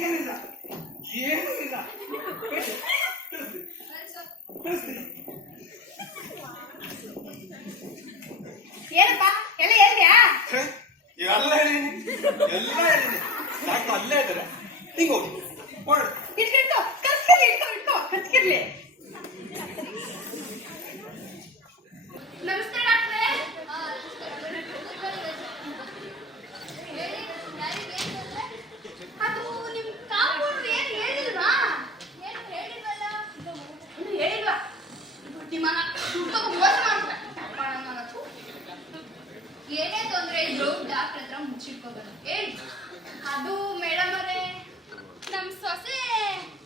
ಏನಿಲ್ಲ, ಏನೂ ಇಲ್ಲ. ಕಳಿಸ್ತೀನಿ. ಏನಪ್ಪ ಎಲ್ಲ ಹೇಳಿದ್ಯಾ? ಛೆ, ಎಲ್ಲ ಹೇಳಿನಿ, ಎಲ್ಲ ಹೇಳಿನಿ. ಡಾಕ್ಟರ್ ಅಲ್ಲೇ ಇದ್ದಾರೆ. ಹಿಂಗ್ ಹೋಗಿ ಹೊರಡು. ಇಟ್ಕಿಟ್ಕೋ ಕರ್ಸ್ಕಿರ್ಲಿ, ಇಟ್ಕೋ ಕರ್ಸ್ಕಿರ್ಲಿ. ನಮಸ್ತೆ ಡಾಕ್ಟ್ರೇ. ಹೇಳಿ, ಯಾರಿಗೆ ಏನ್ ತೊಂದ್ರೆ? ಅದು ನಿಮ್ ಕಾಂಪೌಂಡ್ ಏನ್ ಹೇಳಿಲ್ವಾ? ಏನು ಹೇಳಿಲ್ವಲ್ಲ? ಇನ್ನು ಹೇಳಿಲ್ವಾ? ನಿಮ್ಮನ್ನ ದುಡ್ಡು ತಗೊಂಡು ಮೋಸ ಮಾಡ್ತಾರೆ. ಏನೇ ತೊಂದ್ರೆ ಇದ್ರು ಡಾಕ್ಟರ್ ಹತ್ರ ಮುಚ್ಚಿಟ್ಕೋಬೇಕು. ಹೇಳಿ. ಅದು ಮೇಡಮ್ ಅವರೇ, ನಮ್ ಸೊಸೆ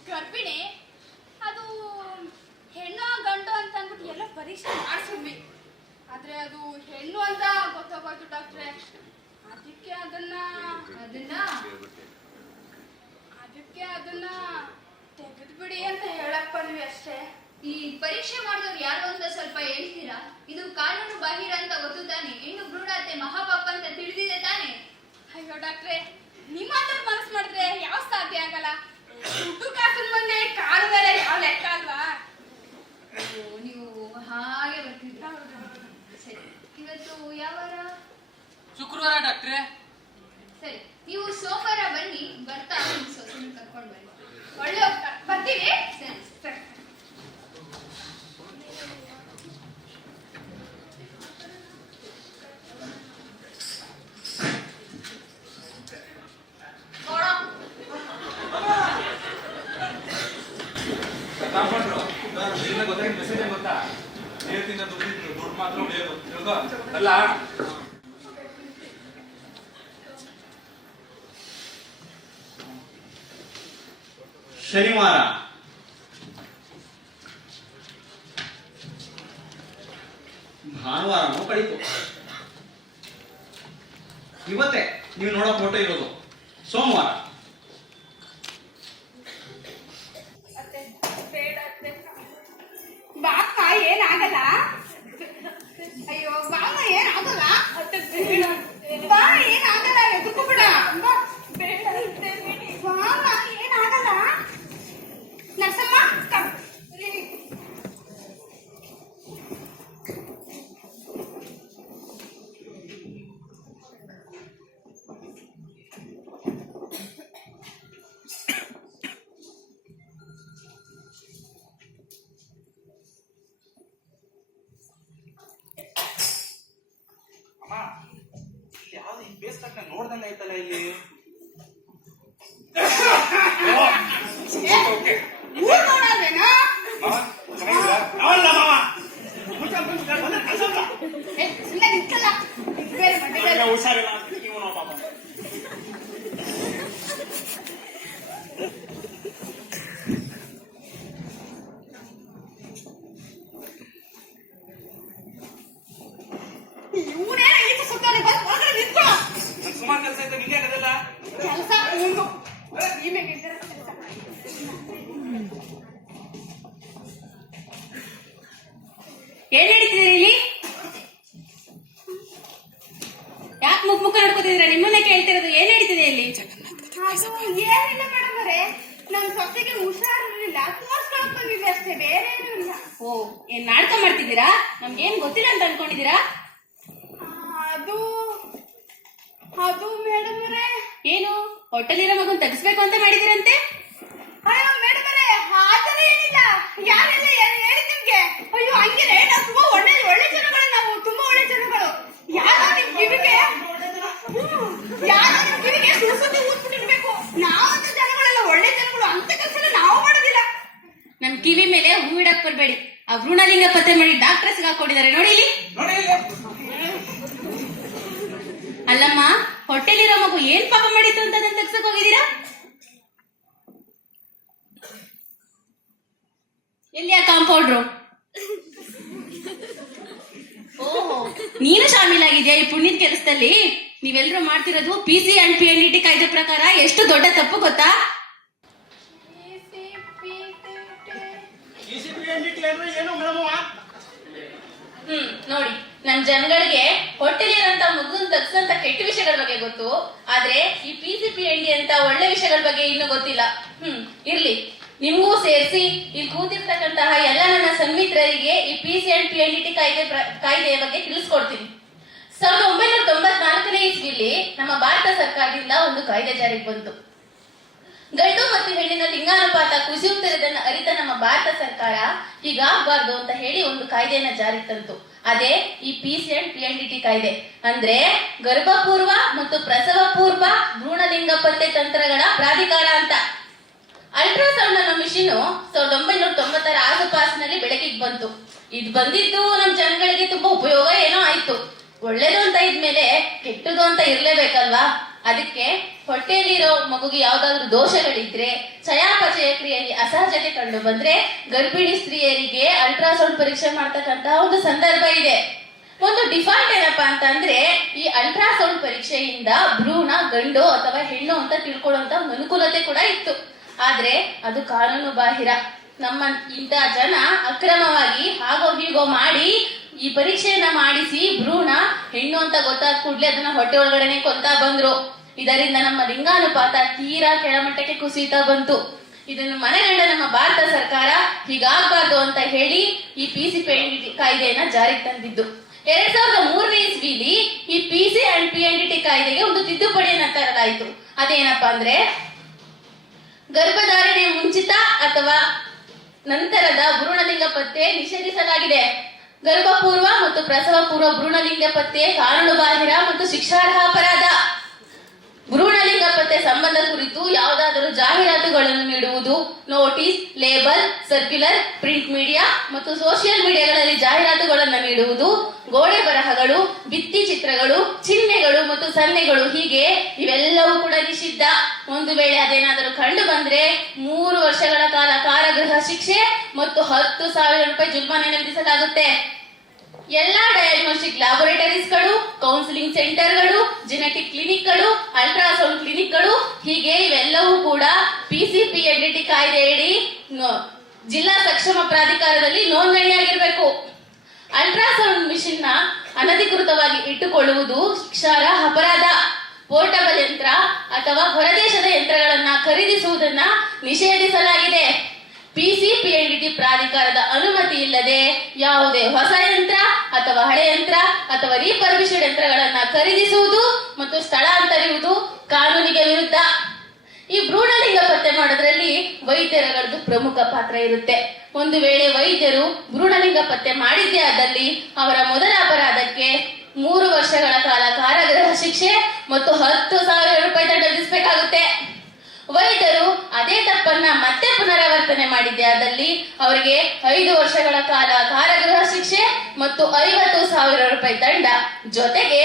ಗರ್ಭಿಣಿ. ಅದು ಹೆಣ್ಣು ಗಂಡು ಅಂತ ಅಂದ್ಬಿಟ್ಟು ಎಲ್ಲ ಪರೀಕ್ಷೆ ಮಾಡಿಸಿದ್ವಿ. ಆದ್ರೆ ಅದು ಹೆಣ್ಣು ಅಂತ ಗೊತ್ತಾಗೋಯ್ತು ಡಾಕ್ಟ್ರೆ. ಅದಕ್ಕೆ ಅದನ್ನ ತೆಗೆದ್ಬಿಡಿ ಅಂತ ಹೇಳಕ್ ಬಂದ್ವಿ ಅಷ್ಟೇ. ಈ ಪರೀಕ್ಷೆ ಮಾಡಿದವ್ರು ಯಾರು ಅಂತ ಸ್ವಲ್ಪ ಹೇಳ್ತೀರಾ? ಇದು ಕಾನೂನು ಬಾಹಿರ ಅಂತ ಗೊತ್ತು ತಾನೆ? ಹೆಣ್ಣು ಭ್ರೂಣ ಹತ್ಯೆ ಮಹಾಪಾಪ ಅಂತ ತಿಳಿದಿದೆ ತಾನೆ? ಅಯ್ಯೋ ಡಾಕ್ಟ್ರೆ, ನಿಮ್ಮ ಹತ್ರ ಮನಸ್ಸು ಮಾಡಿದ್ರೆ ಯಾವ ಸಾಧ್ಯ ಆಗಲ್ಲ. ದುಡ್ಡು ಕಾಸಿನ ಮುಂದೆ ಕಾಲು ಮೇಲೆ ಯಾವ ಲೆಕ್ಕ ಅಲ್ವಾ? ಅಯ್ಯೋ, ನೀವು ಹಾಗೆ ಬರ್ತಿದ್ರ. ಸರಿ, ಇವತ್ತು ಯಾವ ವಾರ? ಶುಕ್ರವಾರ ಡಾಕ್ಟ್ರೆ. ಸರಿ, ನೀವು ಸೋಮವಾರ ಬನ್ನಿ. ಬರ್ತಾ ನಿಮ್ ಸೊಸೆನ ಕರ್ಕೊಂಡು ಬನ್ನಿ. ಒಳ್ಳೆ ಹೋಗ್ತಾರೆ. ಬರ್ತೀವಿ. ಸರಿ. ಸರಿ. ಕಾಂಪೌಂಡ್ರು ಗೊತ್ತಾಗಿದ್ದ ಮೆಸೇಜ್ ಏನ್ ಗೊತ್ತಾ? ಹೇಳ್ತಿಂದ ದುಡ್ಡು ಮಾತ್ರ ಉಳಿಯೋದು ತಿಳ್ಕೊ. ಅಲ್ಲ ಶನಿವಾರ ಭಾನುವಾರನೂ ಕಳೀತು. ಇವತ್ತೇ ನೀವು ನೋಡೋ ಫೋಟೋ ಇರೋದು ಸೋಮವಾರ. ಬಾಮ್ಮ ಏನಾಗಲ್ಲ. ಅಯ್ಯೋ ಬಾಮ್ಮ ಏನಾಗಲ್ಲ. ಬಾ ಏನಾಗಲ್ಲ, ಎದುರ್ಕೋಬೇಡ. ಬಾಮ್ಮ ಏನಾಗಲ್ಲ. ನರ್ಸಮ್ಮ ಅಮ್ಮ, ಯಾವ್ದು ಈ ಬೇಸ್ತಾಗ ನೋಡ್ದಂಗ ಆಯ್ತಲ್ಲ ಇಲ್ಲಿ. ಊರ್ ನೋಡಲ್ವೇನಾ? ಅಲ್ಲ ಮಾವ, ಸುಮ್ಮನೆ ನಿಂತಲ್ಲ. ಬೇರೆ ಮಧ್ಯದಲ್ಲಿ ಹುಷಾರಿಲ್ಲ ನೀವು ನಾವು ಪಾಪ. ಇವನೇ ಈಚೆ ಸುತ್ತಾನೆ ಬಂದು ಒಳಗಡೆ ನಿಂತ್ಕೊಳ್ಳೋ. ನನ್ ಸುಮಾರು ಕೆಲಸ ಐತೆ, ನಿಂಗೆ ಆಗದಲ್ಲ. ಕೆಲಸ ಉಂಟು. ನಿಮಗೆ ಕೆಲಸ. ಏನ್ ನಡೀತಿದ್ದೀರಿ ಇಲ್ಲಿ? ಯಾಕೆ ಮುಖ ನೋಡ್ಕೋತಿದ್ದೀರಾ? ನಿಮ್ಮನ್ನೇ ಕೇಳ್ತಿರೋದು. ಏನ್ ನಡೀತಿದೆ ಇಲ್ಲಿ? ಏನಿಲ್ಲ ಮೇಡಮ್ ಅವರೇ, ನಮ್ ಸೊಸೆಗೆ ಹುಷಾರಿರ್ಲಿಲ್ಲ, ತೋರ್ಸ್ಕೊಳಕ್ ಬಂದಿದ್ದೆ ಅಷ್ಟೇ, ಬೇರೆ ಏನೂ ಇಲ್ಲ. ಓ, ಏನ್ ನಾಟಕ ಮಾಡ್ತಿದ್ದೀರಾ? ನಮ್ಗೇನ್ ಗೊತ್ತಿಲ್ಲ ಅಂತ ಅನ್ಕೊಂಡಿದ್ದೀರಾ? ಅದು ಮೇಡಮ್ ಅವರೇ, ಏನು ಹೊಟ್ಟೆಲಿರೋ ಮಗುನ್ ತೆಗಿಸ್ಬೇಕು ಅಂತ ಮಾಡಿದಿರಂತೆ? ಅಯ್ಯೋ ಮೇಡಮ್ ಅವರೇ, ಆತರ ಏನಿಲ್ಲ. ಯಾರೆಲ್ಲ ಹೇಳಿದ್ ನಿಮ್ಗೆ? ಅಯ್ಯೋ ಹಂಗೇನೆ, ನಾವು ತುಂಬಾ ಒಳ್ಳೆ ಜನಗಳು. ನಾವು ತುಂಬಾ ಒಳ್ಳೆ ಜನಗಳು. ಯಾರೋ ನಿಮ್ ಕಿವಿಗೆ ಸುಳ್ಸುದ್ದಿ ಊದ್ಬಿಟ್ಟಿರ್ಬೇಕು. ನಾವಂತ ಜನಗಳೆಲ್ಲ ಒಳ್ಳೆ ಜನಗಳು. ಅಂತ ಕೆಲಸ ನಾವು ಮಾಡೋದಿಲ್ಲ. ನಮ್ ಕಿವಿ ಮೇಲೆ ಹೂವಿಡಕ್ ಬರ್ಬೇಡಿ. ಆ ಭ್ರೂಣಲಿಂಗ ಪತ್ತೆ ಮಾಡಿ ಡಾಕ್ಟರ್ಸ್ ಹಾಕೊಂಡಿದ್ದಾರೆ ನೋಡಿ ಇಲ್ಲಿ. ಅಲ್ಲಮ್ಮ, ಹೊಟ್ಟೆಲಿರೋ ಮಗು ಏನ್ ಪಾಪ ಮಾಡಿತ್ತು ಅಂತ ಅದನ್ನ ತೆಗ್ಸಕ್ ಹೋಗಿದ್ದೀರಾ? ಎಲ್ಲಿಯ ಕಾಂಪೌಂಡ್ರು? ಓಹೋ, ನೀನು ಶಾಮೀಲಾಗಿದ್ಯಾ ಈ ಪುಣ್ಯದ ಕೆಲಸದಲ್ಲಿ? ನೀವೆಲ್ಲರೂ ಮಾಡ್ತಿರೋದು PC and PNDT ಕಾಯ್ದೆ ಪ್ರಕಾರ ಎಷ್ಟು ದೊಡ್ಡ ತಪ್ಪು ಗೊತ್ತಾ? ECPNDT ಅಂದ್ರೆ ಏನು ಮೇಡಮ್? ನೋಡಿ, ನಮ್ ಜನಗಳಿಗೆ ಹೊಟ್ಟೆಲಿರಂತ ಮಗುನ್ ತಗ್ಸಂತ ಕೆಟ್ಟ ವಿಷಯಗಳ ಬಗ್ಗೆ ಗೊತ್ತು, ಆದ್ರೆ ಈ PCPND ಅಂತ ಒಳ್ಳೆ ವಿಷಯಗಳ ಬಗ್ಗೆ ಇನ್ನೂ ಗೊತ್ತಿಲ್ಲ. ಇರ್ಲಿ, ನಿಮ್ಗೂ ಸೇರಿಸಿ ಇಲ್ಲಿ ಕೂತಿರ್ತಕ್ಕಂತಹ ಎಲ್ಲ ನನ್ನ ಸನ್ಮಿತ್ರರಿಗೆ ಈ PCPND ಕಾಯ್ದೆಯ ಬಗ್ಗೆ ತಿಳಿಸ್ಕೊಡ್ತೀನಿ. 1994ನೇ ಇಸ್ವಿಲಿ ನಮ್ಮ ಭಾರತ ಸರ್ಕಾರದಿಂದ ಒಂದು ಕಾಯ್ದೆ ಜಾರಿಗೆ ಬಂತು. ಗಂಡು ಮತ್ತು ಹೆಣ್ಣಿನ ಲಿಂಗಾನುಪಾತ ಕುಸಿಯುತ್ತಿರುವುದನ್ನು ಅರಿತ ನಮ್ಮ ಭಾರತ ಸರ್ಕಾರ ಹೀಗಾಗಬಾರ್ದು ಅಂತ ಹೇಳಿ ಒಂದು ಕಾಯ್ದೆಯನ್ನ ಜಾರಿಗೆ ತಂತು. ಅದೇ ಈ PCPND ಕಾಯ್ದೆ. ಅಂದ್ರೆ ಗರ್ಭಪೂರ್ವ ಮತ್ತು ಪ್ರಸವ ಪೂರ್ವ ಭ್ರೂಣಲಿಂಗ ಪತ್ತೆ ತಂತ್ರಗಳ ಪ್ರಾಧಿಕಾರ ಅಂತ. ಅಲ್ಟ್ರಾಸೌಂಡ್ ಅನ್ನೋ ಮಿಷಿನ್ 1990ರ ಆಸುಪಾಸಿನಲ್ಲಿ ಬೆಳಕಿಗೆ ಬಂತು. ಇದು ಬಂದಿದ್ದು ನಮ್ ಜನಗಳಿಗೆ ತುಂಬಾ ಉಪಯೋಗ ಏನೋ ಆಯ್ತು. ಒಳ್ಳೇದು ಅಂತ ಇದ್ಮೇಲೆ ಕೆಟ್ಟದು ಅಂತ ಇರ್ಲೇಬೇಕಲ್ವಾ? ಅದಕ್ಕೆ ಹೊಟ್ಟೆಯಲ್ಲಿರೋ ಮಗುಗೆ ಯಾವ್ದಾದ್ರು ದೋಷಗಳಿದ್ರೆ, ಚಯಾಪಚಯ ಕ್ರಿಯೆಯಲ್ಲಿ ಅಸಹಜತೆ ಕಂಡು ಬಂದ್ರೆ ಗರ್ಭಿಣಿ ಸ್ತ್ರೀಯರಿಗೆ ಅಲ್ಟ್ರಾಸೌಂಡ್ ಪರೀಕ್ಷೆ ಮಾಡ್ತಕ್ಕಂತಹ ಒಂದು ಸಂದರ್ಭ ಇದೆ. ಒಂದು ಡಿಫಾಲ್ಟ್ ಏನಪ್ಪಾ ಅಂತಂದ್ರೆ, ಈ ಅಲ್ಟ್ರಾಸೌಂಡ್ ಪರೀಕ್ಷೆಯಿಂದ ಭ್ರೂಣ ಗಂಡು ಅಥವಾ ಹೆಣ್ಣು ಅಂತ ತಿಳ್ಕೊಳ್ಳುವಂತ ಒಂದು ಅನುಕೂಲತೆ ಕೂಡ ಇತ್ತು. ಆದ್ರೆ ಅದು ಕಾನೂನು ಬಾಹಿರ. ನಮ್ಮ ಇಂಥ ಜನ ಅಕ್ರಮವಾಗಿ ಹಾಗೋ ಹೀಗೋ ಮಾಡಿ ಈ ಪರೀಕ್ಷೆಯನ್ನ ಮಾಡಿಸಿ ಭ್ರೂಣ ಹೆಣ್ಣು ಅಂತ ಗೊತ್ತಾದ ಕೂಡ್ಲೆ ಅದನ್ನ ಹೊಟ್ಟೆ ಒಳಗಡೆನೆ ಕೊಲ್ತಾ ಬಂದ್ರು. ಇದರಿಂದ ನಮ್ಮ ಲಿಂಗಾನುಪಾತ ತೀರಾ ಕೆಳಮಟ್ಟಕ್ಕೆ ಕುಸಿತಾ ಬಂತು. ಇದನ್ನು ಮನೆಗಂಡ ನಮ್ಮ ಭಾರತ ಸರ್ಕಾರ ಹೀಗಾಗಬಾರ್ದು ಅಂತ ಹೇಳಿ ಈ PCPND ಕಾಯ್ದೆಯನ್ನ ಜಾರಿಗೆ ತಂದಿದ್ದು. 2003ನೇ ಇಸ್ವಿಲಿ ಈ PCPND ಕಾಯ್ದೆಗೆ ಒಂದು ತಿದ್ದುಪಡಿಯನ್ನ ತರಲಾಯಿತು. ಅದೇನಪ್ಪಾ ಅಂದ್ರೆ, ಗರ್ಭಧಾರಣೆ ಮುಂಚಿತ ಅಥವಾ ನಂತರದ ಭ್ರೂಣಲಿಂಗ ಪತ್ತೆ ನಿಷೇಧಿಸಲಾಗಿದೆ. ಗರ್ಭಪೂರ್ವ ಮತ್ತು ಪ್ರಸವ ಪೂರ್ವ ಭ್ರೂಣಲಿಂಗ ಪತ್ತೆ ಕಾನೂನು ಬಾಹಿರ ಮತ್ತು ಶಿಕ್ಷಾರ್ಹ ಅಪರಾಧ. ಭ್ರೂಣಲಿಂಗ ಪತ್ತೆ ಸಂಬಂಧ ಕುರಿತು ಯಾವುದಾದರೂ ಜಾಹೀರಾತುಗಳನ್ನು ನೀಡುವುದು, notice, label, circular, print media ಮತ್ತು ಸೋಷಿಯಲ್ ಮೀಡಿಯಾಗಳಲ್ಲಿ ಜಾಹೀರಾತುಗಳನ್ನು ನೀಡುವುದು, ಗೋಡೆ ಬರಹಗಳು, ಭಿತ್ತಿ ಚಿತ್ರಗಳು, ಚಿಹ್ನೆಗಳು ಮತ್ತು ಸನ್ನೆಗಳು, ಹೀಗೆ ಇವೆಲ್ಲವೂ ಕೂಡ ನಿಷಿದ್ಧ. ಒಂದು ವೇಳೆ ಅದೇನಾದರೂ ಕಂಡು ಬಂದ್ರೆ 3 ವರ್ಷಗಳ ಕಾಲ ಕಾರಾಗೃಹ ಶಿಕ್ಷೆ ಮತ್ತು 10,000 ರೂಪಾಯಿ ಜುಲ್ಮಾನೆಯನ್ನು ವಿಧಿಸಲಾಗುತ್ತೆ. ಎಲ್ಲಾ ಡಯಾಗ್ನೋಸ್ಟಿಕ್ ಲ್ಯಾಬೋರೇಟರೀಸ್ಗಳು, ಕೌನ್ಸಿಲಿಂಗ್ ಸೆಂಟರ್ಗಳು, ಜೆನೆಟಿಕ್ ಕ್ಲಿನಿಕ್ಗಳು, ಅಲ್ಟ್ರಾಸೌಂಡ್ ಕ್ಲಿನಿಕ್ಗಳು, ಹೀಗೆ ಇವೆಲ್ಲವೂ ಕೂಡ PCPND ಕಾಯ್ದೆಯಡಿ ಜಿಲ್ಲಾ ಸಕ್ಷಮ ಪ್ರಾಧಿಕಾರದಲ್ಲಿ ನೋಂದಣಿಯಾಗಿರ್ಬೇಕು. ಅಲ್ಟ್ರಾಸೌಂಡ್ ಮಿಷಿನ್ ನ ಅನಧಿಕೃತವಾಗಿ ಇಟ್ಟುಕೊಳ್ಳುವುದು ಶಿಕ್ಷಾರ್ಹ ಅಪರಾಧ. ಪೋರ್ಟಬಲ್ ಯಂತ್ರ ಅಥವಾ ಹೊರದೇಶದ ಯಂತ್ರಗಳನ್ನ ಖರೀದಿಸುವುದನ್ನ ನಿಷೇಧಿಸಲಾಗಿದೆ. PCPND ಪ್ರಾಧಿಕಾರದ ಅನುಮತಿ ಇಲ್ಲದೆ ಯಾವುದೇ ಹೊಸ ಯಂತ್ರ ಅಥವಾ ಹಳೆ ಯಂತ್ರ ಅಥವಾ ರೀಪರ್ಬಿಶ್ಡ್ ಯಂತ್ರಗಳನ್ನ ಖರೀದಿಸುವುದು ಮತ್ತು ಸ್ಥಳಾಂತರಿಸುವುದು ಕಾನೂನಿಗೆ ವಿರುದ್ಧ. ಈ ಭ್ರೂಣಲಿಂಗ ಪತ್ತೆ ಮಾಡೋದ್ರಲ್ಲಿ ವೈದ್ಯರುಗಳದ್ದು ಪ್ರಮುಖ ಪಾತ್ರ ಇರುತ್ತೆ. ಒಂದು ವೇಳೆ ವೈದ್ಯರು ಭ್ರೂಣಲಿಂಗ ಪತ್ತೆ ಮಾಡಿದ್ದೇ ಆದಲ್ಲಿ ಅವರ ಮೊದಲ ಅಪರಾಧಕ್ಕೆ 3 ವರ್ಷಗಳ ಕಾಲ ಕಾರಾಗೃಹ ಶಿಕ್ಷೆ ಮತ್ತು 10,000 ರೂಪಾಯಿ ದಂಡ ವಿಧಿಸಬೇಕಾಗುತ್ತೆ. ವೈದ್ಯರು ಅದೇ ತಪ್ಪನ್ನ ಮತ್ತೆ ಪುನರಾವರ್ತನೆ ಮಾಡಿದ್ದೇ ಆದಲ್ಲಿ ಅವರಿಗೆ 5 ವರ್ಷಗಳ ಕಾಲ ಕಾರಾಗೃಹ ಶಿಕ್ಷೆ ಮತ್ತು 50,000 ರೂಪಾಯಿ ದಂಡ, ಜೊತೆಗೆ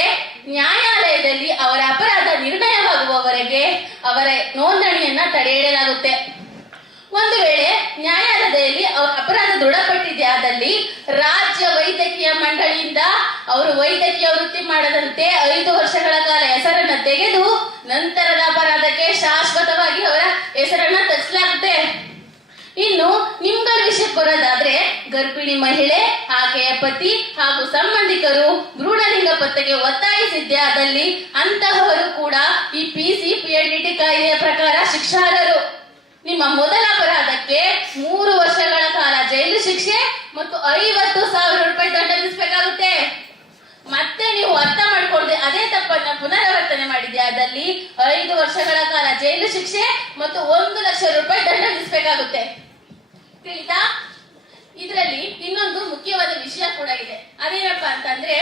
ನ್ಯಾಯಾಲಯದಲ್ಲಿ ಅವರ ಅಪರಾಧ ನಿರ್ಣಯವಾಗುವವರೆಗೆ ಅವರ ನೋಂದಣಿಯನ್ನ ತಡೆ ಹಿಡಿಯಲಾಗುತ್ತೆ. ಒಂದು ವೇಳೆ ನ್ಯಾಯಾಲಯದಲ್ಲಿ ಅವರ ಅಪರಾಧ ದೃಢಪಟ್ಟಿದೆ ಆದಲ್ಲಿ ರಾಜ್ಯ ವೈದ್ಯಕೀಯ ಮಂಡಳಿಯಿಂದ ಅವರು ವೈದ್ಯಕೀಯ ವೃತ್ತಿ ಮಾಡದಂತೆ 5 ವರ್ಷಗಳ ಕಾಲ ಹೆಸರನ್ನ ತೆಗೆದು ನಂತರದ ಅಪರಾಧಕ್ಕೆ ಶಾಶ್ವತವಾಗಿ ಅವರ ಹೆಸರನ್ನ ತಗ್ಸಲಾಗುತ್ತೆ. ಇನ್ನು ನಿಮ್ಗಳ ವಿಷಯಕ್ಕೆ ಬರೋದಾದ್ರೆ, ಗರ್ಭಿಣಿ ಮಹಿಳೆ, ಆಕೆಯ ಪತಿ ಹಾಗೂ ಸಂಬಂಧಿಕರು ಭ್ರೂಣಲಿಂಗ ಪತ್ತೆಗೆ ಒತ್ತಾಯಿಸಿದ್ದೇ ಆದಲ್ಲಿ ಅಂತಹವರು ಕೂಡ ಈ PCPND ಕಾಯ್ದೆಯ ಪ್ರಕಾರ ಶಿಕ್ಷಾರ್ಹರು. ನಿಮ್ಮ ಮೊದಲ ಅಪರಾಧಕ್ಕೆ 3 ವರ್ಷಗಳ ಕಾಲ ಜೈಲು ಶಿಕ್ಷೆ ಮತ್ತು 50,000 ರೂಪಾಯಿ ದಂಡ ವಿಧಿಸಬೇಕಾಗುತ್ತೆ. ಮತ್ತೆ ನೀವು ಅರ್ಥ ಮಾಡ್ಕೊಳ್ಳದೆ ಅದೇ ತಪ್ಪನ್ನ ಪುನರಾವರ್ತನೆ ಮಾಡಿದ್ದೆ ಆದಲ್ಲಿ 5 ವರ್ಷಗಳ ಕಾಲ ಜೈಲು ಶಿಕ್ಷೆ ಮತ್ತು 1 ಲಕ್ಷ ರೂಪಾಯಿ ದಂಡ ವಿಧಿಸಬೇಕಾಗುತ್ತೆ. ತಿಳಿತಾ? ಇದರಲ್ಲಿ ಇನ್ನೊಂದು ಮುಖ್ಯವಾದ ವಿಷಯ ಕೂಡ ಇದೆ. ಅದೇನಪ್ಪಾ ಅಂತಂದ್ರೆ,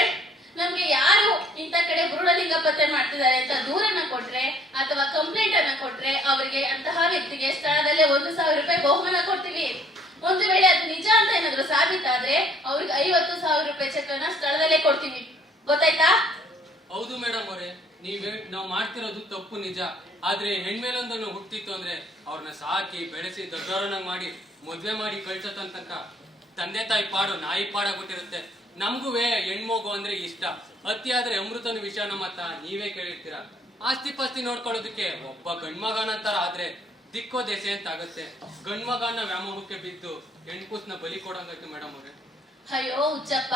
ನಮ್ಗೆ ಯಾರು ಇಂಥ ಕಡೆ ಭ್ರೂಣಲಿಂಗ ಪತ್ತೆ ಮಾಡ್ತಿದ್ದಾರೆ ಅಂತ ದೂರನ್ನ ಕೊಟ್ರೆ ಅಥವಾ ಕಂಪ್ಲೇಂಟ್ ಅನ್ನ ಕೊಟ್ರೆ ಅವರಿಗೆ ಅಂತಹ ವ್ಯಕ್ತಿಗೆ ಸ್ಥಳದಲ್ಲೇ 1,000 ರೂಪಾಯಿ ಬಹುಮಾನ ಕೊಡ್ತೀವಿ. ಒಂದು ವೇಳೆ ಅದು ನಿಜ ಅಂತ ಏನಾದ್ರು ಸಾಬೀತಾದ್ರೆ ಅವ್ರಿಗೆ 50,000 ರೂಪಾಯಿ ಚೆಕ್ ಅನ್ನ ಸ್ಥಳದಲ್ಲೇ ಕೊಡ್ತೀವಿ. ಗೊತ್ತಾಯ್ತಾ? ಹೌದು ಮೇಡಮ್ ಅವರೇ, ನಾವು ಮಾಡ್ತಿರೋದು ತಪ್ಪು ನಿಜ. ಆದ್ರೆ ಹೆಣ್ಮೇಲೊಂದನ್ನು ಹುಟ್ಟಿತ್ತು ಅಂದ್ರೆ ಅವ್ರನ್ನ ಸಾಕಿ ಬೆಳೆಸಿ ದೊಡ್ಡವರನ್ನಾಗಿ ಮಾಡಿ ಮದ್ವೆ ಮಾಡಿ ಕಳ್ಸತಂತಕ ತಂದೆ ತಾಯಿ ಪಾಡು ನಾಯಿ ಪಾಡಾಗ್ಬಿಟ್ಟಿರುತ್ತೆ. ನಮ್ಗೂ ಹೆಣ್ಮಗು ಅಂದ್ರೆ ಇಷ್ಟ. ಅತಿ ಆದ್ರೆ ಅಮೃತನ ವಿಷಯ ಮತ್ತ ನೀವೇ ಕೇಳಿರ್ತೀರ. ಆಸ್ತಿ ಪಾಸ್ತಿ ನೋಡ್ಕೊಳ್ಳೋದಕ್ಕೆ ಒಬ್ಬ ಗಂಡ್ಮಗನಂತರ ಆದ್ರೆ ದಿಕ್ಕೋ ದೆಸೆ ಅಂತ ಆಗುತ್ತೆ. ಗಂಡ್ಮಗನ ವ್ಯಾಮೋಹಕ್ಕೆ ಬಿದ್ದು ಹೆಣ್ಕೂಸ್ನ ಬಲಿ ಕೊಡಂಗೈತೆ ಮೇಡಮ್ ಅವ್ರೆ. ಅಯ್ಯೋ ಹುಚ್ಚಪ್ಪ,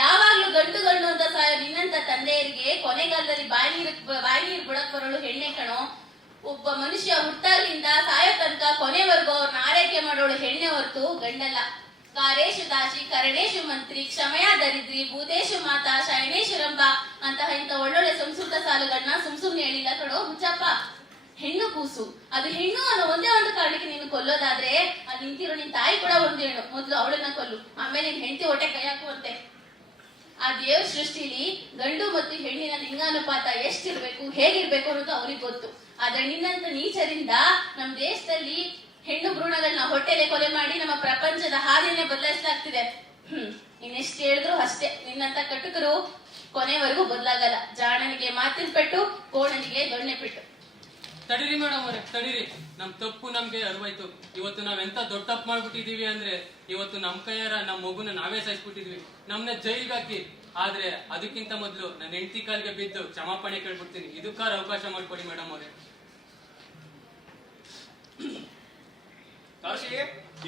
ಯಾವಾಗ್ಲೂ ಗಂಡು ಗಂಡು ಅಂತ ಸಾಯೋ ನಿನ್ನಂತ ತಂದೆಯರಿಗೆ ಕೊನೆಗಾಲದಲ್ಲಿ ಬಾಯಿ ನೀರು ಬಿಡಕ್ ಬರೋಳು ಹೆಣ್ಣೆ ಕಣೋ. ಒಬ್ಬ ಮನುಷ್ಯ ಹುಟ್ಟಾಗ್ಲಿಂದ ಸಾಯೋ ತನಕ ಕೊನೆವರೆಗೂ ಅವ್ರನ್ನ ಆರೈಕೆ ಮಾಡೋಳು ಹೆಣ್ಣೆ ಹೊರತು ಗಂಡಲ್ಲ. ಕಾರೇಶು ದಾಶಿ, ಕರಣೇಶು ಮಂತ್ರಿ, ಕ್ಷಮಯ ದರಿದ್ರಿ, ಭೂತೇಶು ಮಾತಾ, ಶಯನೇಶು ರಂಭ ಅಂತಹ ಇಂಥ ಒಳ್ಳೊಳ್ಳೆ ಸಂಸ್ಕೃತ ಸಾಲುಗಳನ್ನ ಸುಮ್ನೆ ಹೇಳಿಲ್ಲ ಕಣೋ ಹುಚ್ಚಪ್ಪ. ಹೆಣ್ಣು ಕೂಸು, ಅದು ಹೆಣ್ಣು ಅನ್ನೋ ಒಂದೇ ಒಂದು ಕಾರಣಕ್ಕೆ ನೀನು ಕೊಲ್ಲೋದಾದ್ರೆ ಅಲ್ಲಿ ನಿಂತಿರೋ ನಿನ್ ತಾಯಿ ಕೂಡ ಒಂದು ಹೆಣ್ಣು. ಮೊದ್ಲು ಅವಳನ್ನ ಕೊಲ್ಲು, ಆಮೇಲೆ ನಿನ್ ಹೆಂಡತಿ ಹೊಟ್ಟೆ ಕೈ ಹಾಕುವಂತೆ. ಆ ದೇವ್ರ ಸೃಷ್ಟಿಲಿ ಗಂಡು ಮತ್ತು ಹೆಣ್ಣಿನ ಲಿಂಗಾನುಪಾತ ಎಷ್ಟಿರ್ಬೇಕು, ಹೇಗಿರ್ಬೇಕು ಅನ್ನೋದು ಅವ್ರಿಗೆ ಗೊತ್ತು. ಆದ್ರೆ ನಿನ್ನಂತ ನೀಚರಿಂದ ನಮ್ ದೇಶದಲ್ಲಿ ಹೆಣ್ಣು ಭ್ರೂಣಗಳನ್ನ ಹೊಟ್ಟೆಲೆ ಕೊಲೆ ಮಾಡಿ ನಮ್ಮ ಪ್ರಪಂಚದ ಹಾದಿನೇ ಬದಲಾಯಿಸಲಾಗ್ತಿದೆ. ಇನ್ನೆಷ್ಟು ಹೇಳಿದ್ರು ಅಷ್ಟೇ, ನಿನ್ನಂತ ಕಟುಕರು ಕೊನೆವರೆಗೂ ಬದಲಾಗಲ್ಲ. ಜಾಣನಿಗೆ ಮಾತಿನ ಪೆಟ್ಟು, ಕೋಣನಿಗೆ ದೊಣ್ಣೆ ಪೆಟ್ಟು. ತಡೀರಿ ಮೇಡಮ್ ಅವರೇ, ತಡೀರಿ. ನಮ್ ತಪ್ಪು ನಮ್ಗೆ ಅರಿವಾಯ್ತು. ಇವತ್ತು ನಾವೆಂತ ದೊಡ್ಡ ತಪ್ಪು ಮಾಡ್ಬಿಟ್ಟಿದೀವಿ ಅಂದ್ರೆ ಇವತ್ತು ನಮ್ ಕೈಯಾರ ನಮ್ ಮಗುನ ನಾವೇ ಸಾಯಿಸ್ಬಿಟ್ಟಿದ್ವಿ. ನಮ್ನ ಜೈಲ್ಗೆ ಹಾಕಿ. ಆದ್ರೆ ಅದಕ್ಕಿಂತ ಮೊದ್ಲು ನನ್ನ ಹೆಂಡತಿ ಕಾಲಿಗೆ ಬಿದ್ದು ಕ್ಷಮಾಪಣೆ ಕೇಳ್ಬಿಡ್ತೀನಿ. ಇದಕ್ಕಾರ ಅವಕಾಶ ಮಾಡ್ಕೊಡಿ ಮೇಡಮ್ ಅವರೇ. ಕಾಶಿ,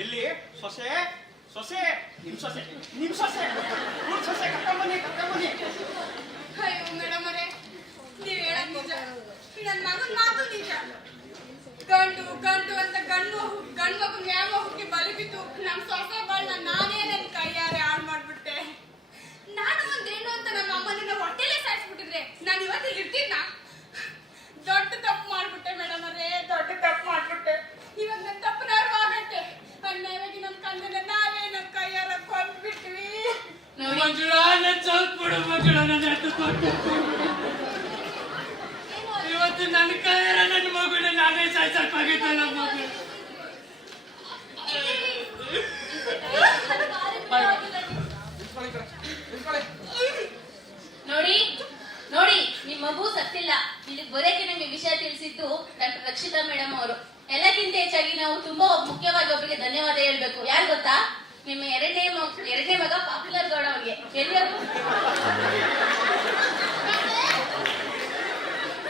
ಇಲ್ಲಿ ಸೊಸೆ ಸೊಸೆ ನಿಮ್ ಸೊಸೆ ಇವ್ಳ್ ಸೊಸೆ ಕರ್ಕೊಂಬನ್ನಿ. ಅಯ್ಯೋ ಮೇಡಮ್ ಅವರೇ, ನೀವ್ ಹೇಳಕ್ ನಿಜ, ನನ್ ಮಗನ್ ಮಾತು ನಿಜ. ಗಂಡು ಗಂಡು ಅಂತ ಗಂಡು ಮಗನ್ ವ್ಯಾಮೋಹಕ್ಕೆ ಬಲಿ ಬಿದ್ದು ನಮ್ ಸೊಸೆ ಬಾಳ್ನ ನಾನೇ ನನ್ ಕೈಯಾರೆ ಹಾಳು ಮಾಡ್ಬಿಟ್ಟೆ. ನಾನು ಒಂದೇನು ಅಂತ ನಮ್ಮ ಅಮ್ಮನ ಹೊಟ್ಟೆಲೆ ಸಾಯಿಸ್ಬಿಟ್ಟಿದ್ರೆ ನಾನು ಇವತ್ತು ಇರ್ತೀನ? ದೊಡ್ಡ ತಪ್ಪು ಮಾಡ್ಬಿಟ್ಟೆ ಮೇಡಮ್ ಅವರೇ, ದೊಡ್ಡ ತಪ್ಪು ಮಾಡ್ಬಿಟ್ಟೆ. ಇವಾಗ ನನ್ ತಪ್ಪು ಆಗತ್ತೆ. ಅನ್ಯಾಯವಾಗಿ ನಮ್ ಕಂದನ್ನ ನಾವೇ ನಮ್ ಕೈಯಾರ ಕೊಂದ್ಬಿಟ್ವಿ. ಇವತ್ತು ನನ್ನ ಕೈಯಾರ ನನ್ನ ಮಗುನ ನಾನೇ ಸಾಯಿಸಕ್ಕಾಗಿತ್ತಲ್ಲ ಮಗು. ನೋಡಿ ನಿಮ್ ಮಗು ಸತ್ತಿಲ್ಲ. ಇಲ್ಲಿಗೆ ಬರೋಕೆ ನಮ್ಗೆ ವಿಷಯ ತಿಳಿಸಿದ್ದು ಡಾಕ್ಟರ್ ರಕ್ಷಿತಾ ಮೇಡಮ್ ಅವರು. ಎಲ್ಲಕ್ಕಿಂತ ಹೆಚ್ಚಾಗಿ ನಾವು ತುಂಬಾ ಮುಖ್ಯವಾಗಿ ಒಬ್ಬರಿಗೆ ಧನ್ಯವಾದ ಹೇಳ್ಬೇಕು. ಯಾರು ಗೊತ್ತಾ? ನಿಮ್ಮ ಎರಡನೇ ಮಗ ಪಾಪ್ಯುಲರ್ ಗೌಡ ಅವ್ರಿಗೆ. ಎಲ್ಲರೂ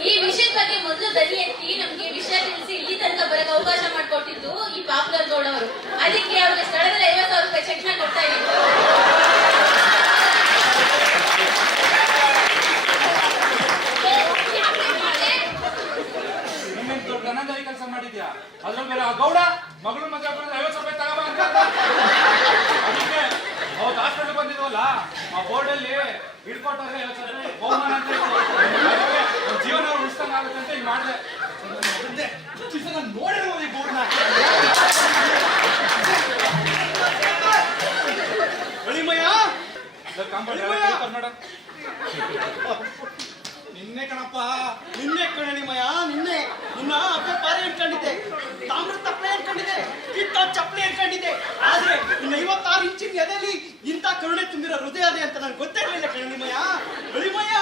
ಈ ವಿಷಯದ ಬಗ್ಗೆ ಮೊದಲು ಧ್ವನಿ ಎತ್ತಿ ನಮ್ಗೆ ವಿಷಯ ತಿಳಿಸಿ ಇಲ್ಲಿ ತನಕ ಬರಕ್ಕೆ ಅವಕಾಶ ಮಾಡಿಕೊಟ್ಟಿದ್ದು ಈ ಪಾಪ್ಯುಲರ್ ಗೌಡ ಅವರು. ಅದಕ್ಕೆ ಅವ್ರಿಗೆ ಸ್ಥಳದಲ್ಲಿ 50,000 ರೂಪಾಯಿ ಚೆಕ್ ನ ಕೊಡ್ತಾ ಇದ್ದೀವಿ. ಗಣದಾರಿ ಕೆಲಸ ಮಾಡಿದ್ಯಾ? ಅದ್ರ ಮೇಲೆ ಆ ಗೌಡ ಮಗಳು ಮದುವೆ 50 ರೂಪಾಯಿ ತಗೋಬ ಅಂತ ಅದಕ್ಕೆ ಅವತ್ತು ಹಾಸ್ಪಿಟಲ್ ಬಂದಿದ್ವಲ್ಲ, ಆ ಬೋರ್ಡ್ ಅಲ್ಲಿ ಹಿಡ್ಕೊಟ್ಟಾರೆ 50 ರೂಪಾಯಿ ಬಹುಮಾನ ಅಂತ ಜೀವನ ಉಳಿಸ್ದಂಗ ಆಗುತ್ತೆ ಅಂತ ಈಗ ಮಾಡಿದೆ. ನೋಡಿರೋ ಈ ಬೋರ್ಡ್ನ ಕನ್ನಡ ನಿನ್ನೆ ಕಣಪ್ಪ, ನಿನ್ನೆ ಕಣಣಿಮಯ, ನಿನ್ನೆ ನಿನ್ನ ಅಬ್ಬೆ ಪಾರೆ ಅನ್ಕೊಂಡಿದ್ದೆ, ತಾಮ್ರ ತಪ್ಪಲೆ ಅನ್ಕೊಂಡಿದ್ದೆ, ಕಿತ್ತ ಚಪ್ಪಲೆ ಅನ್ಕೊಂಡಿದ್ದೆ. ಆದ್ರೆ ಇನ್ನು 56 ಇಂಚಿನ ಎದೆಯಲ್ಲಿ ಇಂಥ ಕರುಣೆ ತುಂಬಿರೋ ಹೃದಯ ಅದೇ ಅಂತ ನನಗೆ ಗೊತ್ತೇ ಇರಲಿಲ್ಲ ಕಣಣಿಮಯ. ಅಳಿಮಯ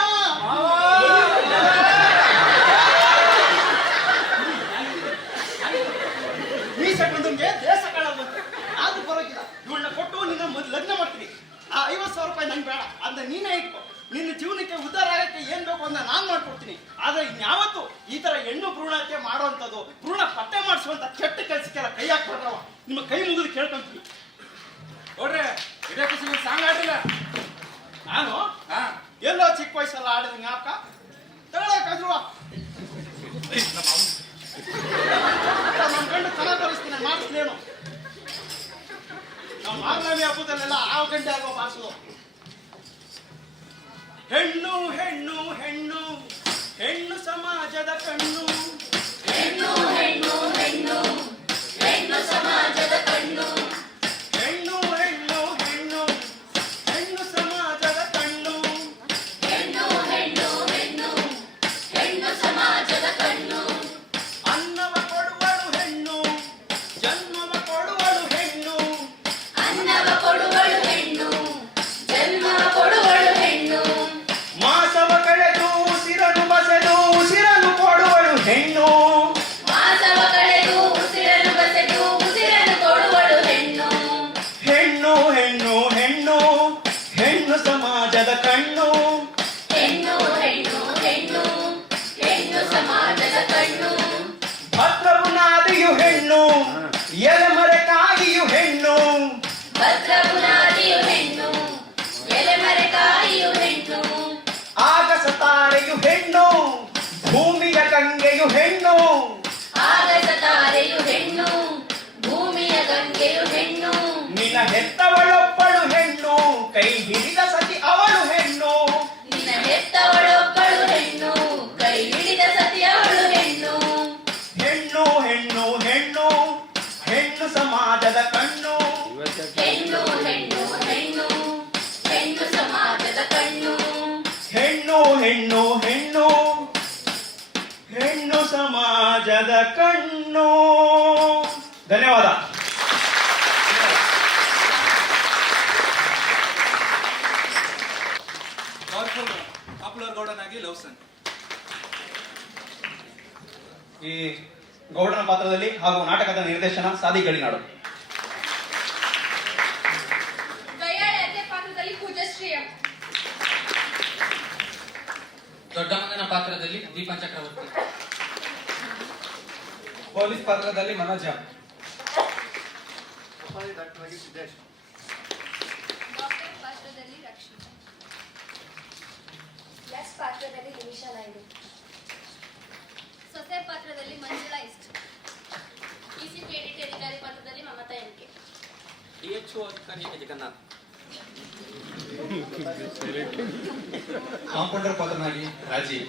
ಮೀಸೆ ಬಂದಂಗೆ ದೇಶ ಕಾಣಬಂತು. ಆದ್ರೂ ಪರವಾಗಿಲ್ಲ, ಇವಳನ್ನ ಕೊಟ್ಟು ನಿನ್ನ ಲಗ್ನ ಮಾಡ್ತೀನಿ. ಆ 50,000 ರೂಪಾಯಿ ನಂಗೆ ಬೇಡ, ಅದನ್ನ ನೀನೇ ಇಟ್ಕೊ. ನಿನ್ನ ಜೀವನಕ್ಕೆ ಉದ್ಧಾರ ಆಗಕ್ಕೆ ಏನ್ ಬೇಕು ಅಂತ ನಾನ್ ಮಾಡ್ಕೊಡ್ತೀನಿ. ಆದ್ರೆ ಇನ್ಯಾವತ್ತು ಈ ತರ ಹೆಣ್ಣು ಭ್ರೂಣ ಹತ್ಯೆ ಮಾಡುವಂಥದ್ದು, ಭ್ರೂಣ ಪತ್ತೆ ಮಾಡಿಸುವಂತ ಕೆಟ್ಟ ಕೆಲಸಕ್ಕೆಲ್ಲ ಕೈ ಹಾಕ್ಬಾರ್ದವ. ನಿಮ್ಮ ಕೈ ಮುಗಿದು ಕೇಳ್ಕೊಂತೀನಿ. ನೋಡ್ರಿ, ಇದೇ ಖುಷಿ ಸಾಂಗ್ ಆಡಿಲ್ಲ ನಾನು ಎಲ್ಲೋ ಚಿಕ್ಕ ವಯಸ್ಸಲ್ಲ ಆಡಿದ ಜ್ಞಾಪಕ ತಗೊಳಕಾದ್ರು ನಮ್ಮ ಗಂಡು ತನ ತರಿಸ್ತೀನಿ, ಮಾಡಿಸ್ಲೇನು. ನಮ್ಮ ಮಾರ್ನವಿ ಹಬ್ಬದಲ್ಲೆಲ್ಲ ಆ ಗಂಟೆ ಆಗೋ ಬಾರಿಸೋದು. ಹೆಣ್ಣು ಹೆಣ್ಣು ಹೆಣ್ಣು ಹೆಣ್ಣು ಸಮಾಜದ ಕಣ್ಣು, ಹೆಣ್ಣು ಹೆಣ್ಣು ಹೆಣ್ಣು ಹೆಣ್ಣು ಸಮಾಜದ ಕಣ್ಣು, ಹೆಣ್ಣು ಹೆಣ್ಣು ಹೆಣ್ಣು ಹೆಣ್ಣು ಸಮಾಜದ ಕಣ್ಣು, ಹೆಣ್ಣು ಹೆಣ್ಣು ಹೆಣ್ಣು ಹೆಣ್ಣು ಸಮಾಜದ ಕಣ್ಣು. ಅನ್ನವ ಕೊಡುವಳು ಹೆಣ್ಣು, ಜನ್ಮವ ಕೊಡುವಳು ಹೆಣ್ಣು, ಅನ್ನವ ಕೊಡುವಳು ಹೆಣ್ಣು, ಜನ್ಮವ ಕೊಡುವಳು ಹೆಣ್ಣು, ಮಾಸವ ಕಳೆದು ಉಸಿರನು ಬಸೆದು ಉಸಿರನು ಕೊಡುವಳು ಹೆಣ್ಣು, ಮಾಸವ ಕಳೆದು ಉಸಿರನ್ನು ಬಸೆದು ಉಸಿರನ್ನು ಕೊಡುವಳು ಹೆಣ್ಣು. ಹೆಣ್ಣು ಹೆಣ್ಣು ಹೆಣ್ಣು ಹೆಣ್ಣು ಸಮಾಜದ ಕಣ್ಣು, ಹೆಣ್ಣು ಹೆಣ್ಣು ಹೆಣ್ಣು ಹೆಣ್ಣು ಸಮಾಜದ ಕಣ್ಣು. ಭದ್ರ ಬುನಾದಿಯು ಹೆಣ್ಣು, ಎಲೆಮರೆ ಕಾಯಿಯು ಹೆಣ್ಣು, ಭದ್ರ ಬುನಾದಿಯು ಹೆಣ್ಣು, ಹೆಣ್ಣು ಹೆಣ್ಣು ಸಮಾಜದ ಕಣ್ಣು. ಹೆಣ್ಣು ಹೆಣ್ಣು ಹೆಣ್ಣು ಹೆಣ್ಣು ಸಮಾಜದ ಕಣ್ಣು. ಹೆಣ್ಣು ಹೆಣ್ಣು ಹೆಣ್ಣು ಹೆಣ್ಣು ಸಮಾಜದ ಕಣ್ಣು. ಧನ್ಯವಾದ. ಪಾಪ್ಯುಲರ್ ಗೌಡನಾಗಿ ಲವ್ಸನ್. ಈ ಗೌಡನ ಪಾತ್ರದಲ್ಲಿ ಹಾಗೂ ನಾಟಕದ ನಿರ್ದೇಶನ ಸಾದಿ ಗಡಿನಾಡು. ಗಯ್ಯಾಳಿ ಅತ್ತೆ ಪಾತ್ರದಲ್ಲಿ ಪೂಜಶ್ರೀ. ದೊಡ್ಡ ಮಗನ ಪಾತ್ರದಲ್ಲಿ ದೀಪಾ ಚಕ್ರವರ್ತಿ. ಪೊಲೀಸ್ ಪಾತ್ರದಲ್ಲಿ ಮನೋಜ. ಡಾಕ್ಟರ್ ಪಾತ್ರದಲ್ಲಿ ರಕ್ಷಿತಾ. ಎಸ್ ಪಾತ್ರದಲ್ಲಿ ನಿಮಿಷಾ ನಾಯ್ಡು. ಸೊಸೆ ಪಾತ್ರದಲ್ಲಿ ಮಂಜುಳಾ ಇಸ್ಟ್. ECPDT ಅಧಿಕಾರಿ ಪಾತ್ರದಲ್ಲಿ ಮಮತಾ ಎಂಕೆ. DHO ಅಧಿಕಾರಿಯಾಗಿ ಜಗನ್ನಾಥ್. ಕಾಂಪೌಂಡರ್ ಪಾತ್ರನಾಗಿ ರಾಜೀವ್.